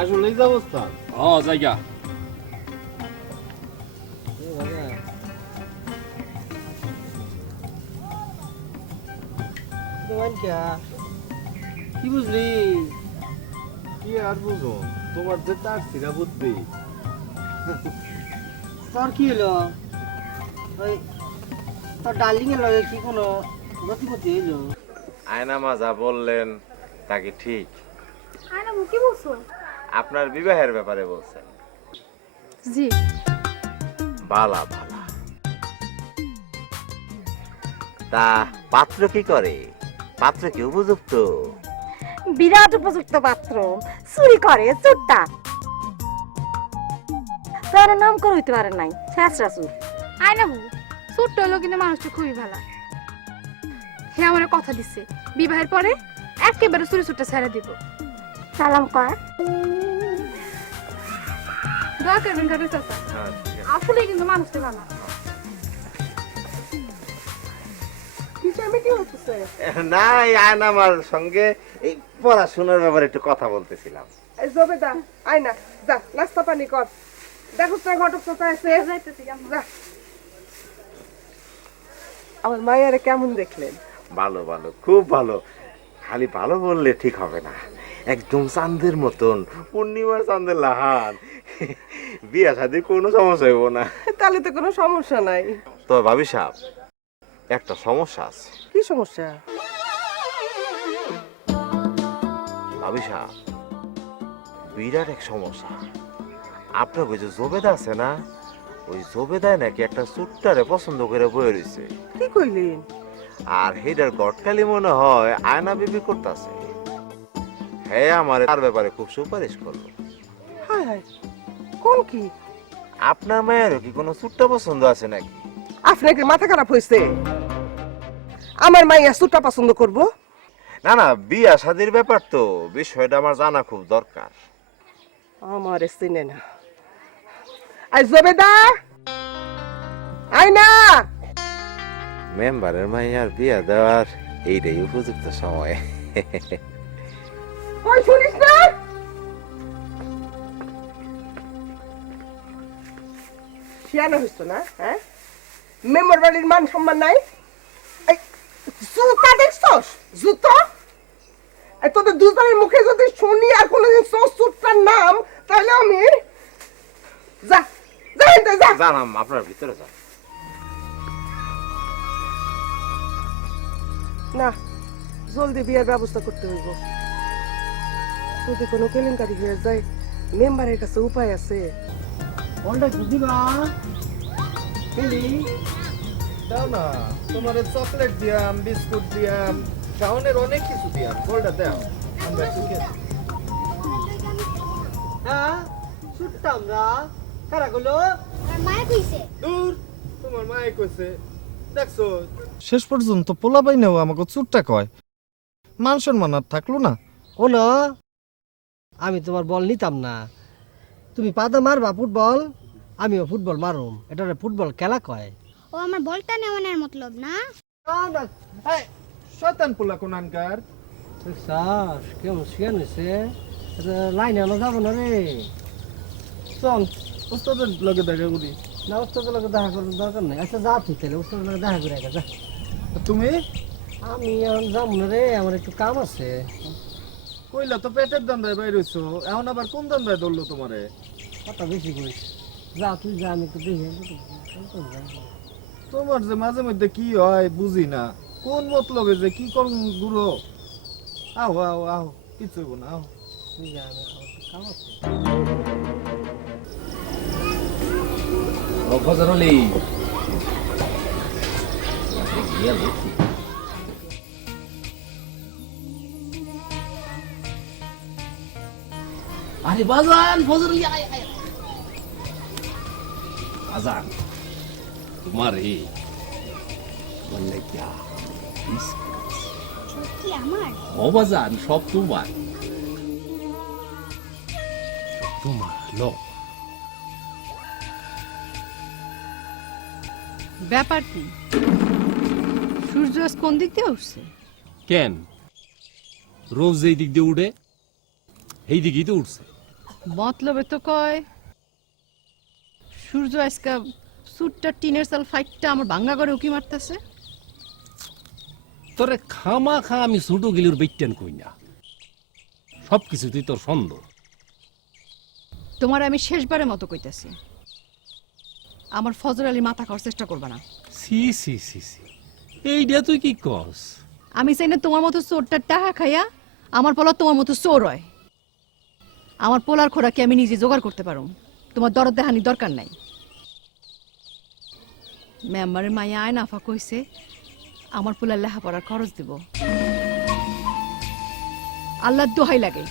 আসলেই যাব ওস্তাদ? জায়গা কি বুঝলি? কি আর বুঝো, তোমার যে তার সিরা বুদ্ধি। তোর কি হলো? ওই তোর ডার্লিং এর লগে কি কোনো গতিপতি হইলো? আয়না মা যা বললেন তা কি ঠিক? আয়না কি বলছো? আপনার বিবাহের ব্যাপারে বলছেন। জি। বালা বালা। তা পাত্র কি করে? পাত্র কি উপযুক্ত? বিরাট উপযুক্ত পাত্র, চুরি করে চুরটা। তার নাম করে হইতে পারে নাই, শেষরা চুর। আয়না ছোট্ট হলো কিন্তু মানুষটা খুবই ভালো। হে আমার কথা দিচ্ছে, বিবাহের পরে একেবারে চুরি চুরটা ছেড়ে দিব। সালাম কর। দোয়া করবেন ঘরে চাচা, আসলে কিন্তু মানুষটা ভালো। না, এই আয়না মার সঙ্গে এই পড়াশোনার ব্যাপারে একটু কথা বলতেছিলাম। জবেদা আয়না যা নাস্তা পানি কর, দেখো তো ঘটক চাচা আছে। আমার মায়ের কেমন দেখলেন? ভালো ভালো, খুব ভালো। খালি ভালো বললে ঠিক হবে না, একদম চাঁদের মতন, পূর্ণিমার চাঁদের লাহান। বিয়া শাদী কোনো সমস্যা হইব না। তাহলে তো কোনো সমস্যা নাই। তবে ভাবি সাহেব, একটা সমস্যা আছে। কি সমস্যা? ভাবি সাহেব, বিরাট এক সমস্যা। আপনার ওই যে জবেদা আছে না, ওই জবেদায় নাকি একটা চুট্টারে পছন্দ করে বয়ে রয়েছে। কি কইলেন? আর হেডার গটকালি মনে হয় আয়না বিবি করতেছে। হ্যাঁ, আমার তার ব্যাপারে খুব সুপারিশ করলো। হায় হায়, কোন কি? আপনার মায়েরও কি কোনো চুট্টা পছন্দ আছে নাকি? আপনাকে মাথা খারাপ হয়েছে? আমার মাইয়া সুটা পছন্দ করব? না না, বিয়া শাদির ব্যাপার তো, বিষয়টা আমার জানা খুব দরকার। আমার চিনে না। আই জবেদা, আয়না। মেম্বারের মাইয়ার বিয়া দেওয়ার এইটাই উপযুক্ত সময়। কই শুনিস না? শিয়ানো হইছ না? হ্যাঁ, মেম্বার বাড়ির মান সম্মান নাই। এই জুতা দেখছস? জুতো তোদের দুজনের মুখে যদি শুনি আর কোনোদিন সুটটার নাম, তাহলে আমি যা যা জানাম, আপনার ভিতরে যান। না, জলদি বিয়ের ব্যবস্থা করতে হইব। যদি কোনো কেলেঙ্কারি হয়ে যায়, মেম্বারের কাছে উপায় আছে। কোনটা দিবা? খেলি দাও না, তোমার চকলেট দিয়াম, বিস্কুট দিয়াম, শাওনের অনেক কিছু দিয়াম। গোলটা দাও, আমরা একটু খেয়ে। হ্যাঁ ছুটতাম না, কারা গুলো দূর, তোমার মায়ে কইছে, দেখছো শেষ পর্যন্ত পোলা বাইনেও আমাকে চুরটা কয়। মান সম্মান আর থাকলো না। কোন আমি তোমার বল নিতাম না, তুমি পাতা মারবা ফুটবল, আমিও ফুটবল মারুম, এটা ফুটবল খেলা কয়। ও আমার বলটা নেওয়ানোর মতলব না। শয়তান পোলা কোনানকার। স্যার কেমন শিয়ান হয়েছে লাইনে আনা যাবো না রে। চল ওস্তাদের লগে দেখা করি। না ওস্তাদের লগে দেখা করার দরকার নেই। আচ্ছা যা তুই তাহলে ওস্তাদের লগে দেখা করে যা। তুমি আমি এখন যাবো না রে, আমার একটু কাম আছে। কইলা তো পেটের দান্দায় বাইর হইছো, এখন আবার কোন দান্দায় ধরলো তোমারে? কথা বেশি করিস, যা তুই যা, আমি একটু দেখি। তোমার যে মাঝে মধ্যে কি হয় বুঝি না, কোন মতলবে যে কি কোন দূর। আও আও আও, কিছু হইব না, আও। তুই যা, আমার একটু কাম আছে। আরে বাজান ফজর আয় আয় বাজান তোমারে বললে क्या সত্যি আমার? ও বাজান সব তোমার লো ব্যাপার কি? সূর্য আজ কোন দিক দিয়ে উঠছে? কেন রোজ যেই দিক দিয়ে উঠে এই দিকেই তো উঠছে। মতলবে তো কয় সূর্য আজকা সুটটা টিনের চাল ফাইটটা আমার ভাঙ্গা করে উকি মারতেছে। তোরে খামা খা আমি ছোট গিলুর বেইটেন কই না, সব কিছুতেই তোর সন্দেহ। তোমার আমি শেষবারের মতো কইতাছি, আমার ফজর আলী মাথা খাওয়ার চেষ্টা করবে না। সি সি সি সি এইটা তুই কি কস? আমি চাই না তোমার মতো চোরটা টাকা খাইয়া আমার পোলা তোমার মতো চোর হয়। আমার পোলার খোরাকি আমি নিজে জোগাড় করতে পারো, তোমার দরদ দেহানির দরকার নাই। মেম্বারের মাইয়া আয় নাফা কইছে আমার পোলার লেখাপড়ার খরচ দিব। আল্লাহর দোহাই লাগে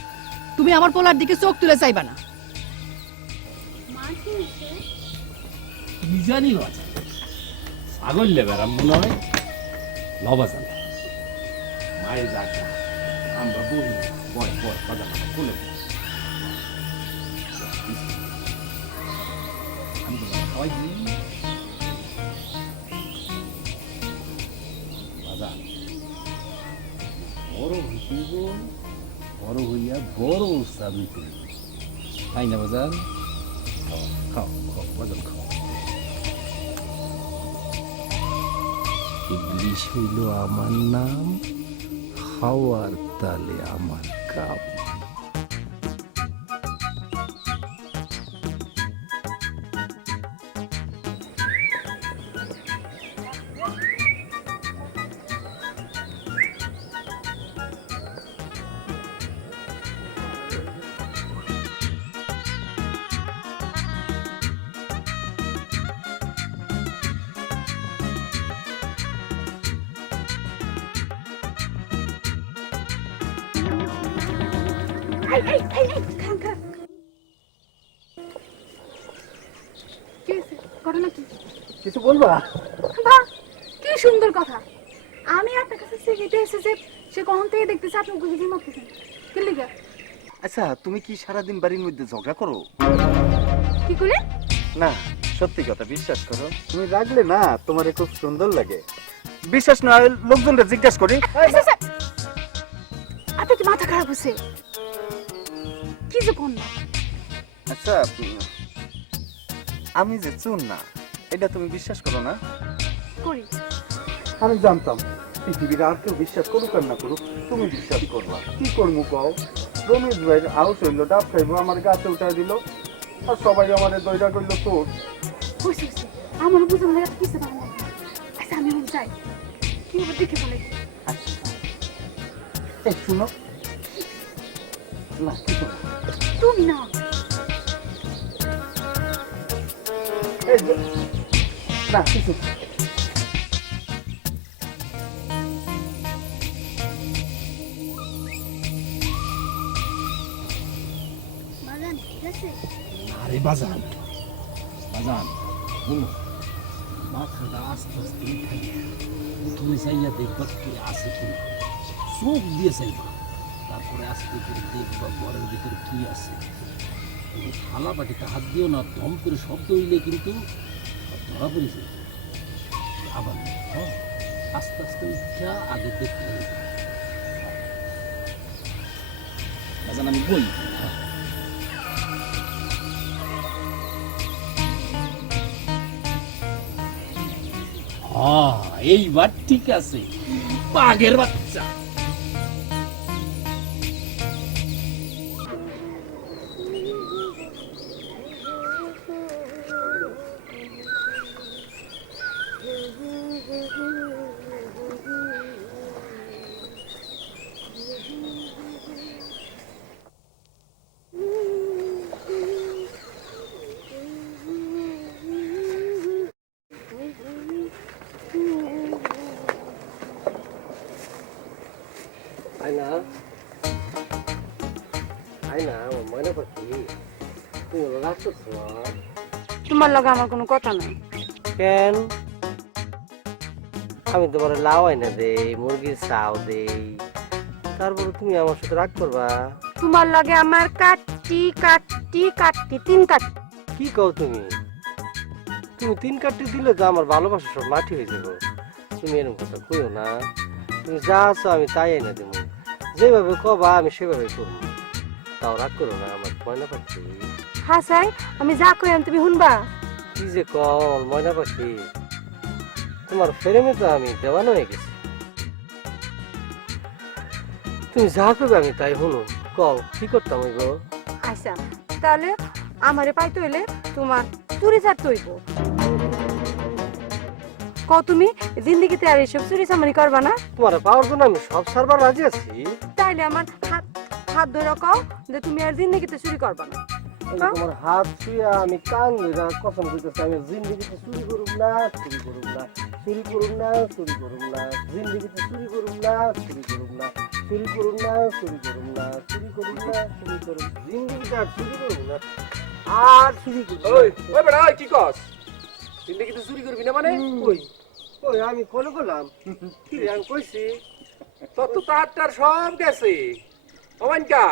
তুমি আমার পোলার দিকে চোখ তুলে চাইবা না। তুমি জানি বাজা ছাগল লেবেরাম মনে হয় লবাজান মায়ের যাক আমরা বলি বয় বয় বাজা খুলে বড় হইব, বড় হইয়া বড় উৎসাহ নিতে তাই না বাজার? খাও খাও বাজার খাও। ইবলিশ হইল আমার নাম, খাওয়ার তালে আমার কাম। কিছু বলবা? বাহ, কি সুন্দর কথা। আমি আপনার কাছে শিখিতে এসেছি, সে কখন থেকে দেখতেছে আপনি গুজরি মারতেছেন। কি লিগা? আচ্ছা তুমি কি সারাদিন বাড়ির মধ্যে ঝগড়া করো? কি করে? না সত্যি কথা বিশ্বাস করো, তুমি রাখলে না, তোমার খুব সুন্দর লাগে। বিশ্বাস না হয় লোকজনকে জিজ্ঞেস করি। আপনার কি মাথা খারাপ হচ্ছে? কি যে কোন না? আচ্ছা আমি যে চুন না এটা তুমি বিশ্বাস করো না? করি। আমি জানতাম পৃথিবীর আর কেউ বিশ্বাস করুক আর না করুক, তুমি বিশ্বাস করবা। কি করবো কও? রমেশ ভাই আউস হইলো, ডাব খাইবো, আমার গাছে উঠাই দিল, আর সবাই আমার দইটা করলো তোর। হয়েছে হয়েছে, আমার বুঝে মনে হয় কিছু পারবো না। আচ্ছা আমি এখন যাই, কি হবে দেখে ফেলে। এই শুনো না, কিছু না। তুমি না এই যে, না কিছু না। আরে বাজান বাজান শুনো, মাথাটা আস্তে আস্তে উঠাইয়া তুমি চাইয়া দেখবা কি আছে কিনা, চোখ দিয়ে চাইবা, তারপরে আস্তে করে দেখবা ঘরের ভিতরে কি আছে। থালা বাটিতে হাত দিও না, দম করে শব্দ হইলে কিন্তু ধরা পড়েছে। খাবার নেই, হ্যাঁ? আস্তে আস্তে উঠা আগে দেখতে হবে। বাজান আমি বই হ্যাঁ এইবার ঠিক আছে বাঘের বাচ্চা। আয়না আয়না আমার মনে পাচ্ছি তুমি রাগ করছো না? তোমার লগে আমার কোনো কথা নাই। কেন? আমি তোমার লাউ আইনা দেই, মুরগির চাও দেই, তারপরে তুমি আমার সাথে রাগ করবা? তোমার লগে আমার কাটটি কাটটি কাটটি তিন কাটটি। কি কও তুমি? তুমি 3 কাটতে দিলে তো আমার ভালোবাসা সব মাটি হয়ে যাবে। তুমি এরকম কথা কইও না। তুমি যা আছো আমি তাই আইনা দেবো, যেভাবে কবা আমি সেভাবে করবো। তাও রাগ করো না আমার ময়না পাখি। হ্যাঁ সাই, আমি যা কই তুমি শুনবা। কি যে কল ময়না পাখি, তোমার ফ্রেমে তো আমি দেওয়ানো হয়ে গেছি। তুমি যা করবে আমি তাই শুনো। কল কি করতাম হইব? আচ্ছা তাহলে আমারে পাইতে হইলে তোমার চুরি ছাড়তে হইব। ক তুমি জিন্দিগিতে আর এসব চুরি চামারি করবা না? তোমার পাওয়ার জন্য আমি সব সারবার রাজি আছি। তাইলে আমার হাত হাত ধরে কও যে তুমি আর জিন্দিগিতে চুরি করবা না। তোমার হাত ছুঁয়া আমি কান ধরে কসম করতেছি আমি জিন্দিগিতে চুরি করুম না, চুরি করুম না, চুরি করুম না, চুরি করুম না, জিন্দিগিতে চুরি করুম না, চুরি করুম না, চুরি করুম না, চুরি করুম না, চুরি করুম না, চুরি করুম, জিন্দিগিতে আর চুরি করুম না, আর চুরি করুম না। ওই ওই বেটা ওই কি কস? জিন্দেগিতে চুরি করবি না মানে? কই কই আমি কলে করলাম কি রে, আমি কইছি তোর তো তার সব গেছে অমানকা,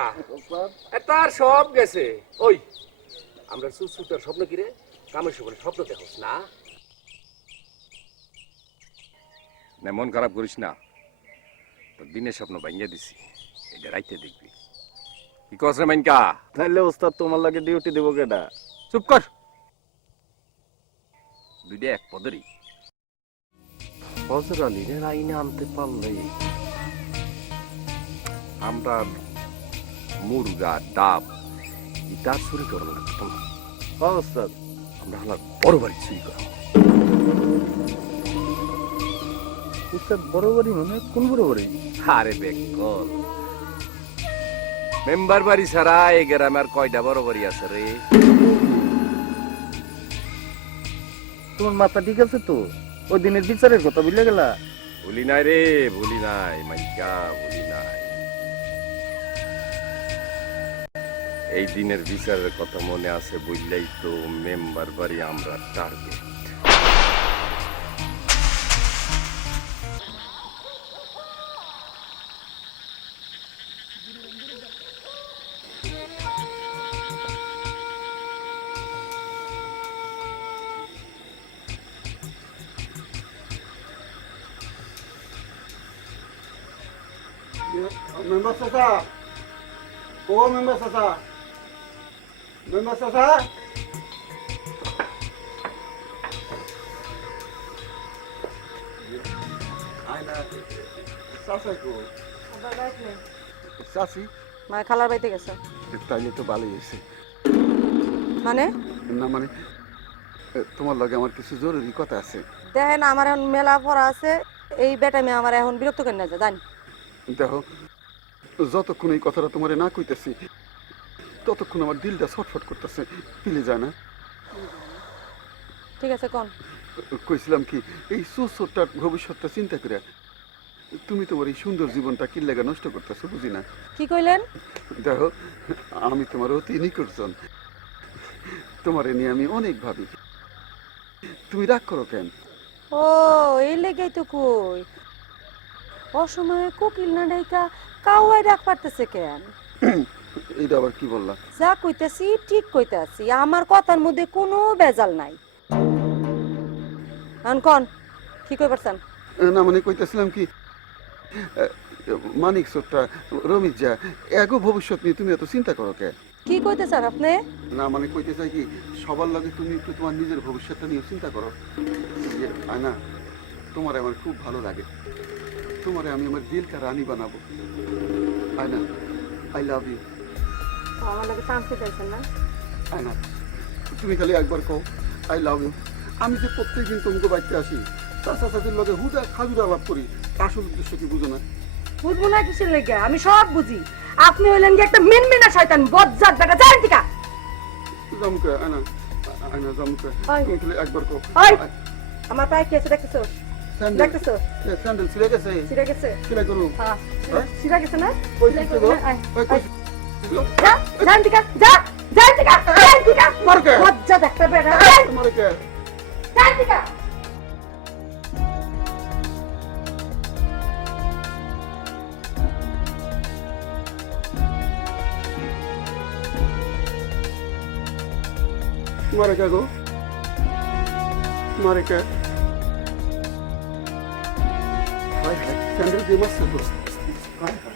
তার সব গেছে। ওই আমরা সুসুতার স্বপ্ন কিরে কামের সবলে স্বপ্ন দেখোস না? না মন খারাপ করিস না, তোর দিনের স্বপ্ন ভাঙিয়ে দিছি, এটা রাইতে দেখবি। কি কস রে মাইনকা? তাহলে ওস্তাদ তোমার লাগে ডিউটি দেবো কেডা? চুপ কর, দুইটা এক পদেরই। ফজর আলীর আইনে আনতে পারলে আমরা মুরগা ডাব ইটার চুরি করবো না, হ্যাঁ ওস্তাদ। আমরা আমার বড় বাড়ি চুরি করবো। ওস্তাদ বড় বাড়ি মানে কোন বড় বাড়ি? আরে বেকল, মেম্বার বাড়ি ছাড়া এই গ্রামে আর কয়টা বড় বাড়ি আছে রে? তোমার মাথা ঠিক আছে তো? ওই দিনের বিচারের কথা বুঝলে গেলা? ভুলি নাই রে, ভুলি নাই মাইকা, ভুলি নাই। এই দিনের বিচারের কথা মনে আছে বুঝলেই তো মেম্বার বাড়ি আমরা টার্গেট। মেম্বার চাচা, ও মেম্বার চাচা, মেম্বার চাচা, চাচি মা খালার বাড়িতে গেছে। তাইলে তো ভালোই হয়েছে। মানে না মানে তোমার লগে আমার কিছু জরুরি কথা আছে। দেখেন আমার এখন মেলা পড়া আছে, এই বেটা মেয়ে আমার এখন বিরক্ত করে না যায় জানি। দেখো, যতক্ষণ এই কথাটা তোমারে না কইতেছি ততক্ষণ আমার দিলটা ছটফট করতেছে, পিলে যায় না। ঠিক আছে কোন? কইছিলাম কি, এই সুস্থটার ভবিষ্যৎটা চিন্তা করে তুমি তোমার এই সুন্দর জীবনটা কি লাগা নষ্ট করতেছো বুঝি না। কি কইলেন? দেখো, আমি তোমার অতি নিকটজন, তোমারে নিয়ে আমি অনেক ভাবি, তুমি রাগ করো কেন? ও এই লেগেই তো কই, অসময়ে কোকিল না ডাইকা কাউয়াই ডাক পারতেছে কেন? এইটা আবার কি বললা? যা কইতাছি ঠিক কইতাছি, আমার কথার মধ্যে কোনো বেজাল নাই। এখন কোন কি কই পারছেন? না মানে কইতেছিলাম কি মানিক ছোট্টা রমিত যা এগো ভবিষ্যৎ নিয়ে তুমি এত চিন্তা করো কে? কি কইতে চান আপনি? না মানে কইতে চাই কি সবার লগে তুমি একটু তোমার নিজের ভবিষ্যৎটা নিয়ে চিন্তা করো। আয়না তোমার আমার খুব ভালো লাগে, তোমারে আমি আমার দিলকা রানী বানাবো। আয়না আই লাভ ইউ। আমার লাগে চান্স চাইছেন না? আয়না তুমি খালি একবার কও আই লাভ ইউ। আমি যে প্রত্যেকদিন তোমাকে বাড়িতে আসি চাচা চাচির লগে হুদা খাজুর আলাপ করি, আসল উদ্দেশ্য কি বুঝো না? বুঝবো না কিসের লেগে? আমি সব বুঝি। আপনি হইলেন কি একটা মিনমিনা শয়তান, বজ্জাত বেটা, জানেন টিকা? জামুকা আয়না, আয়না জামুকা তুমি খালি একবার কও। ওই আমার পায়ে কি আছে দেখতেছো? দেখতেছো? স্যান্ডেল ছিঁড়ে গেছে, ছিঁড়ে গেছে? সেলাই করো। হ্যাঁ ছিঁড়ে গেছে না? কই দিচ্ছে গো? যা জান টিকা, যা জান টিকা, জান টিকা। মারকে বজ্জাত একটা বেটা, মারকে জান টিকা। মারকে গো মারকে হাই হাই স্যান্ডেল দিয়ে মারছে তো। হাই হাই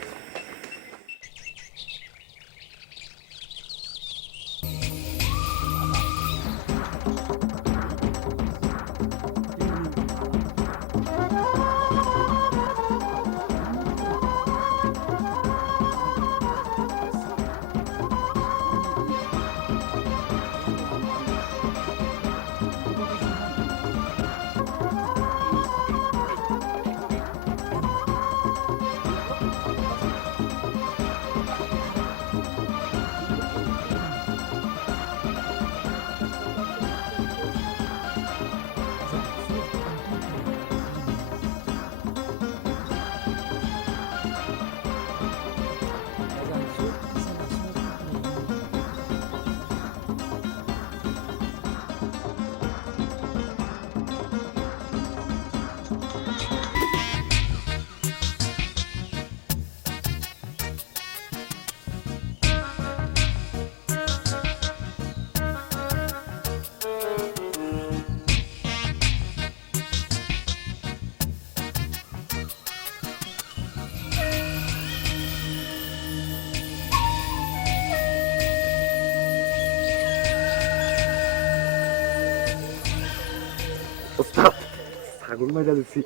ছাগল মাইরা দিচ্ছি।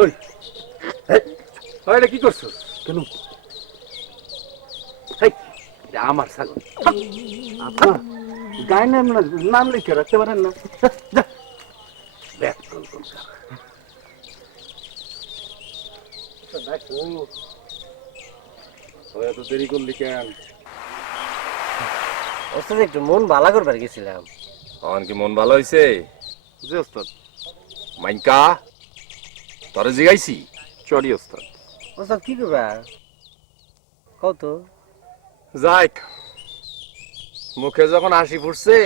ওই এটা কি করছো? কেন আমার ছাগল আপনার গায়ে নাম লিখে রাখতে পারেন না? এত দেরি করলি কেন? ওস্তাদ একটু মন ভালো করবার গেছিলাম। আমার কি মন ভালো হয়েছে? জি ওস্তাদ। মাইনকা তোরে জিগাইছি। চড়ি ওস্তাদ। ওস্তাদ কি করবা কত? যাক মুখে যখন হাসি ফুটছে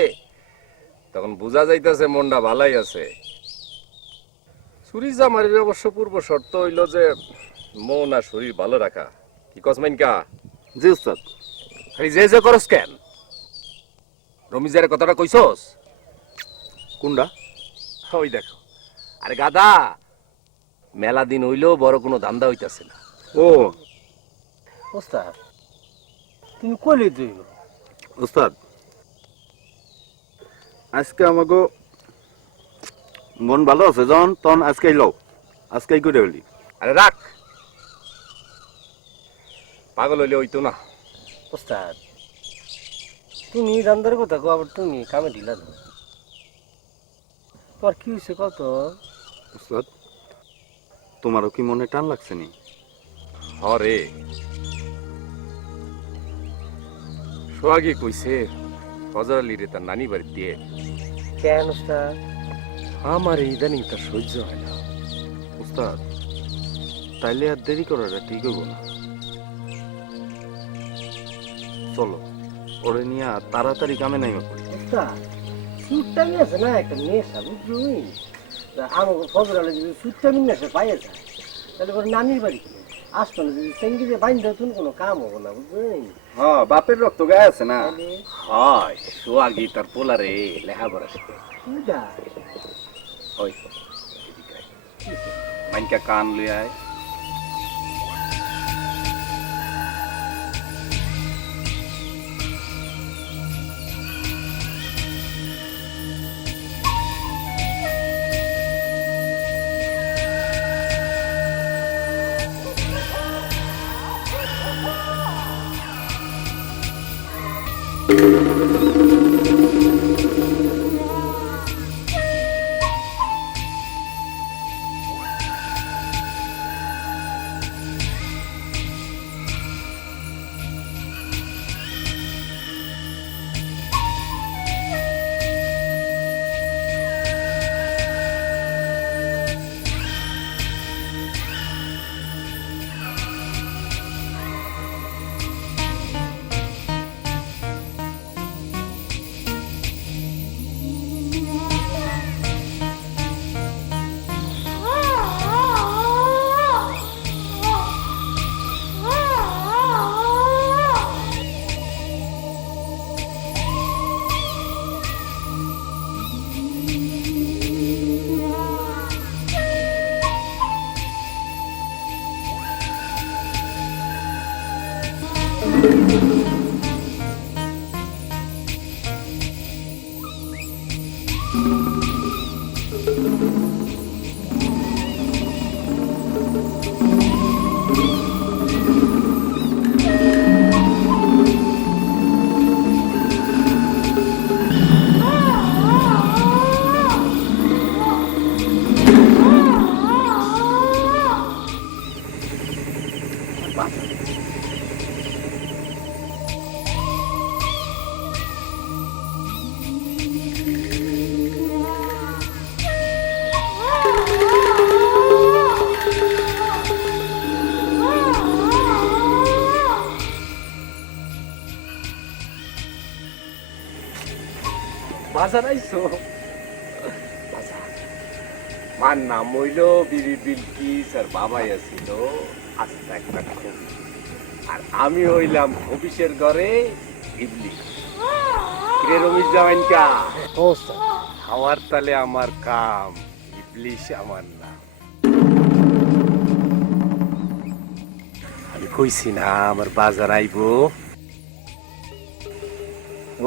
তখন বোঝা যাইতেছে মনটা ভালাই আছে। চুরি জামারির অবশ্য পূর্ব শর্ত হইল যে মন আর শরীর ভালো রাখা। কি কস মাইনকা? জি ওস্তাদ। খালি যে যে করস কেন? রমিজের কথাটা কইছস? কোনটা? ওই দেখো। আরে গাদা, মেলা দিন হইলেও বড় কোনো ধান্দা হইতাছে না। ও ওস্তাদ তুমি কইলি তুই ওস্তাদ, আজকে আমাকে মন ভালো আছে যখন তখন আজকেই লও, আজকেই করে হলি। আরে রাখ, পাগল হইলে হইতো না। ওস্তাদ তুমি ধান্দার কথা কো, আবার তুমি কামে ঢিলা দাও। তোমার কি হয়েছে কত? ওস্তাদ তোমারও কি মনে টান লাগছে নি? হরে সোহাগী কইছে ফজর আলীরে তার নানি বাড়ি দিয়ে। কেন ওস্তাদ? আমার ইদানিং তার সহ্য হয় না। ওস্তাদ তাইলে আর দেরি করাটা ঠিক হবো না। চলো ওরে নিয়ে তাড়াতাড়ি কামে নাইমা পড়ি। ওস্তাদ সুটটা নিয়েছে না একটা নেশা বুঝলি? আমাকে ফজর আলী যদি সুটটা নিয়ে পাইয়ে যায় তাহলে করে নানির বাড়ি আসতো না। যদি সেঙ্গিতে বাইন্দা তুমি কোনো কাম হবো না বুঝলি? হ্যাঁ বাপের রক্ত গায়ে আছে না। হয় সোহাগী তার পোলারে লেখাপড়া শিখে। কি দা? ওই মাইনকা কান লইয়া আয়। বাজার আইছো? বাজার মার নাম হইল বিবি বিলকিস আর বাবাই আছিল আস্তে একটা খবি, আর আমি হইলাম খবিসের ঘরে ইবলিশ। রে রমিজ জামাইনকা খাওয়ার তালে আমার কাম, ইবলিশ আমার নাম। আমি কইছি না আমার বাজার আইবো।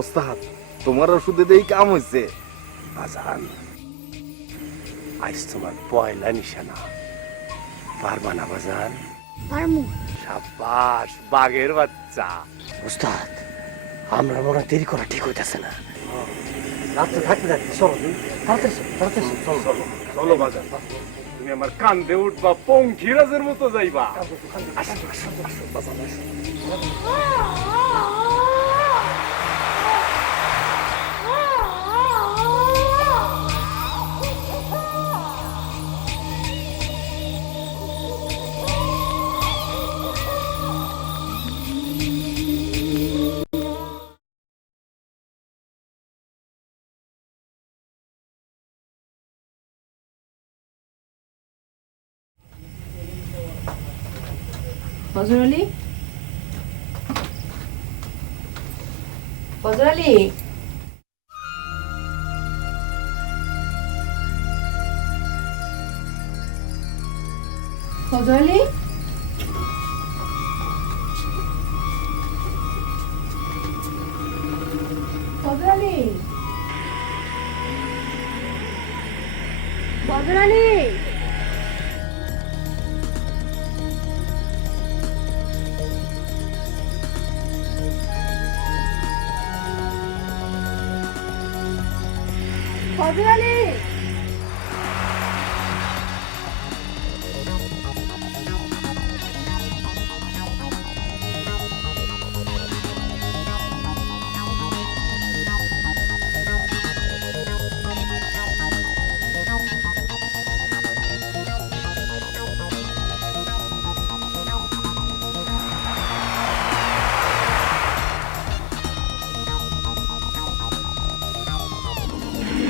ওস্তাদ তোমার ওষুধে দেই কাম হয়েছে। বাজান আজ তোমার পয়লা নিশানা, পারবা না বাজান? পারমু। সাব্বাস বাঘের বাচ্চা। উস্তাদ আমরা মনে হয় দেরি করা ঠিক হইতেছে না। রাত্রে থাকতে থাকতে চলো তাড়াতাড়ি তাড়াতাড়ি চলো চলো চলো বাজান, তুমি আমার কান্দে উঠবা, পঙ্খিরাজের মতো যাইবা। ফজর আলী, ফজর আলী, ফজর আলী, ফজর আলী, ফজর আলী। ফজর আলী,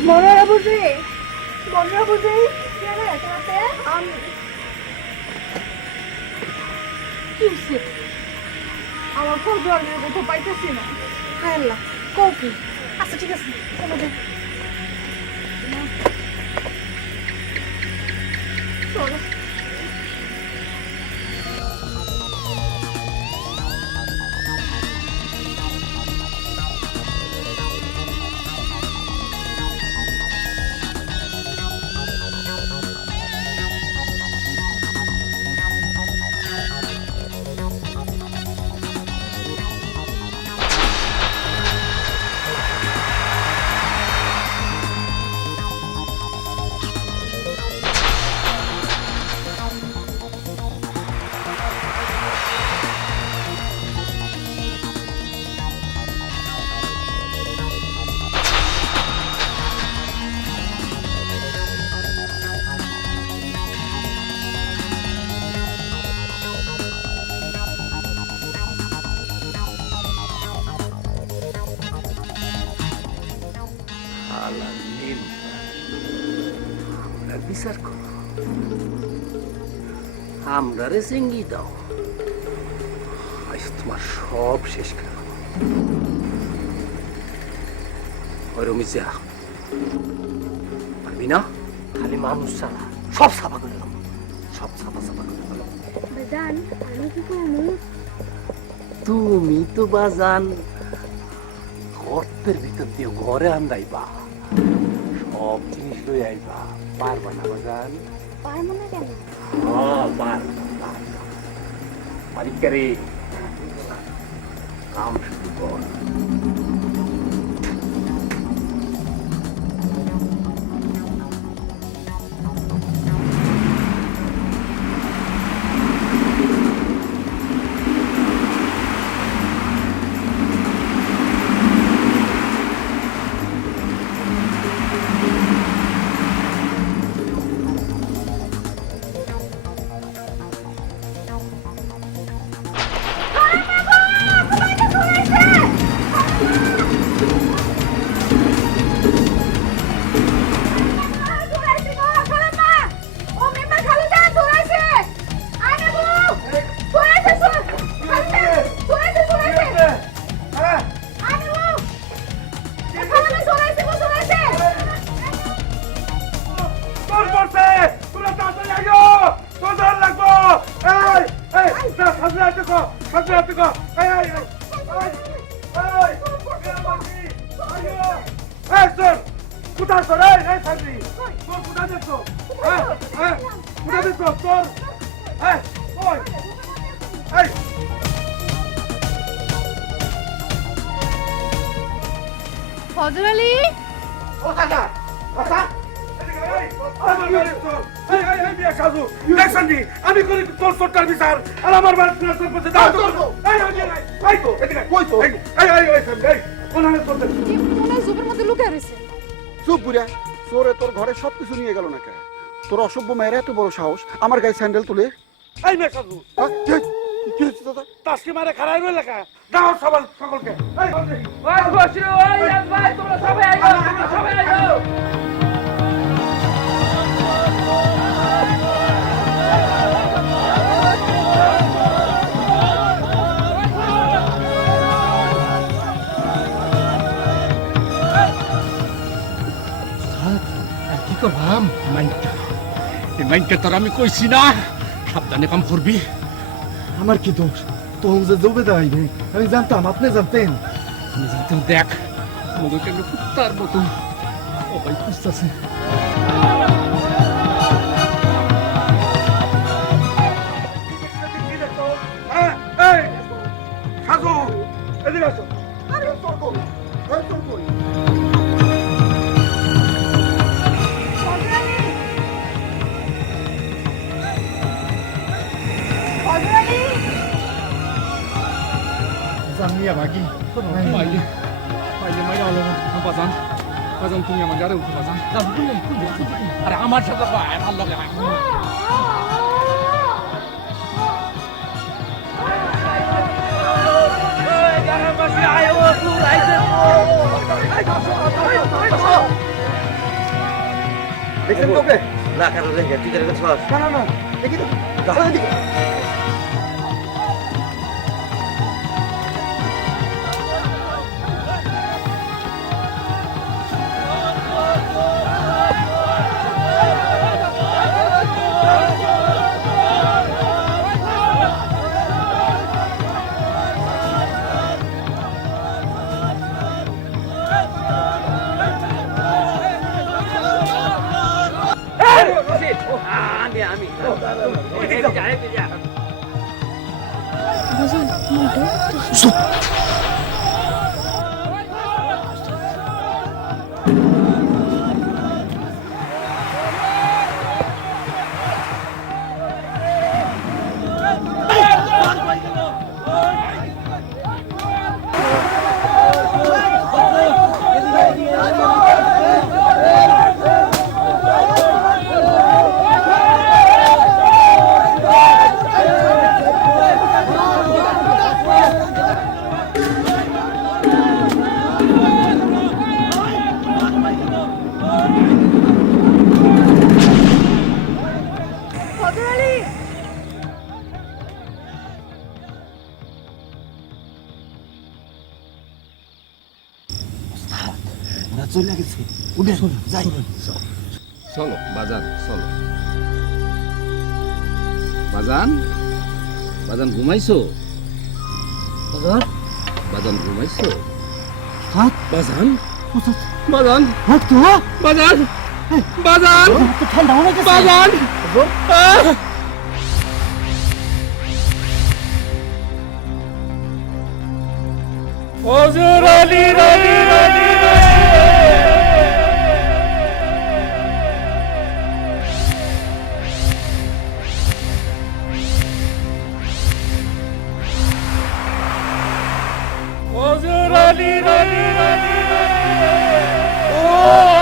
মনোরা বুঝি, মনোরা বুঝি আমি কি হচ্ছে? আমার ফজর আলীর কোথাও পাইতেছি না। হায় আল্লাহ, কও কি? আচ্ছা ঠিক আছে, চলো যাই। চলো বিচার করো আমরা রে চেঙ্গি দাও আজ তোমার সব শেষ করো ওই রমি যা পারবি না খালি মানুষ ছাড়া সব সাফা করে দাও সব সাফা সাফা করে দাও বাজান আমি কি করবো তুমি তো বাজান গর্তের ভিতর দিয়ে ঘরে আন্দাইবা সব জিনিস লই আইবা পারবা না বাজান পারবো না কেন মালিকারে কাম শুরু কর ফজর আলী আমি করি তোর ছোট্টার বিচার আর আমার বাড়িতে জুপের মধ্যে লুকিয়ে রয়েছে চুপ বুড়া চোরে তোর ঘরে সবকিছু নিয়ে গেল না কে তোর অসভ্য মেয়ের এত বড় সাহস আমার গায়ে স্যান্ডেল তুলে এই মেয়ে সাজু কি হচ্ছে দাদা তাসকি মারে খারাই রইলে কা দাও সবাই সকলকে কি করবাম মাইনটা এই মাইনটা তোর আমি কইছি না সাবধানে কাম করবি আমার কি দোষ তোম যে জবেদা আইবে আমি জানতাম আপনি জানতেন আমি জানতাম দেখ মগকে আমি কুত্তার মতো ও ভাই খুঁজতেছে সাজু এদিকে আসো জানিয়া বাকি মাইলে মাইলে মাইলে আলো বাজান বাজান তুমি আমার গাড়ি উঠে বাজান আরে আমার সাথে ভালো লাগে দেখছেন তোকে না কেন রেখে তুই রেখে না না দেখি তো এদিকে এই ওরা চলে গেছে উঠে যাই চলো বাজান চলো বাজান বাজান ঘুমাইছো বাজার বাজান ঘুমাইছো হাত বাজান বাজান হাত তো বাজান বাজান ঠান্ডা হয়ে গেছে বাজান হুজুর আলী রানী রানী হুজুর আলী রানী রানী ও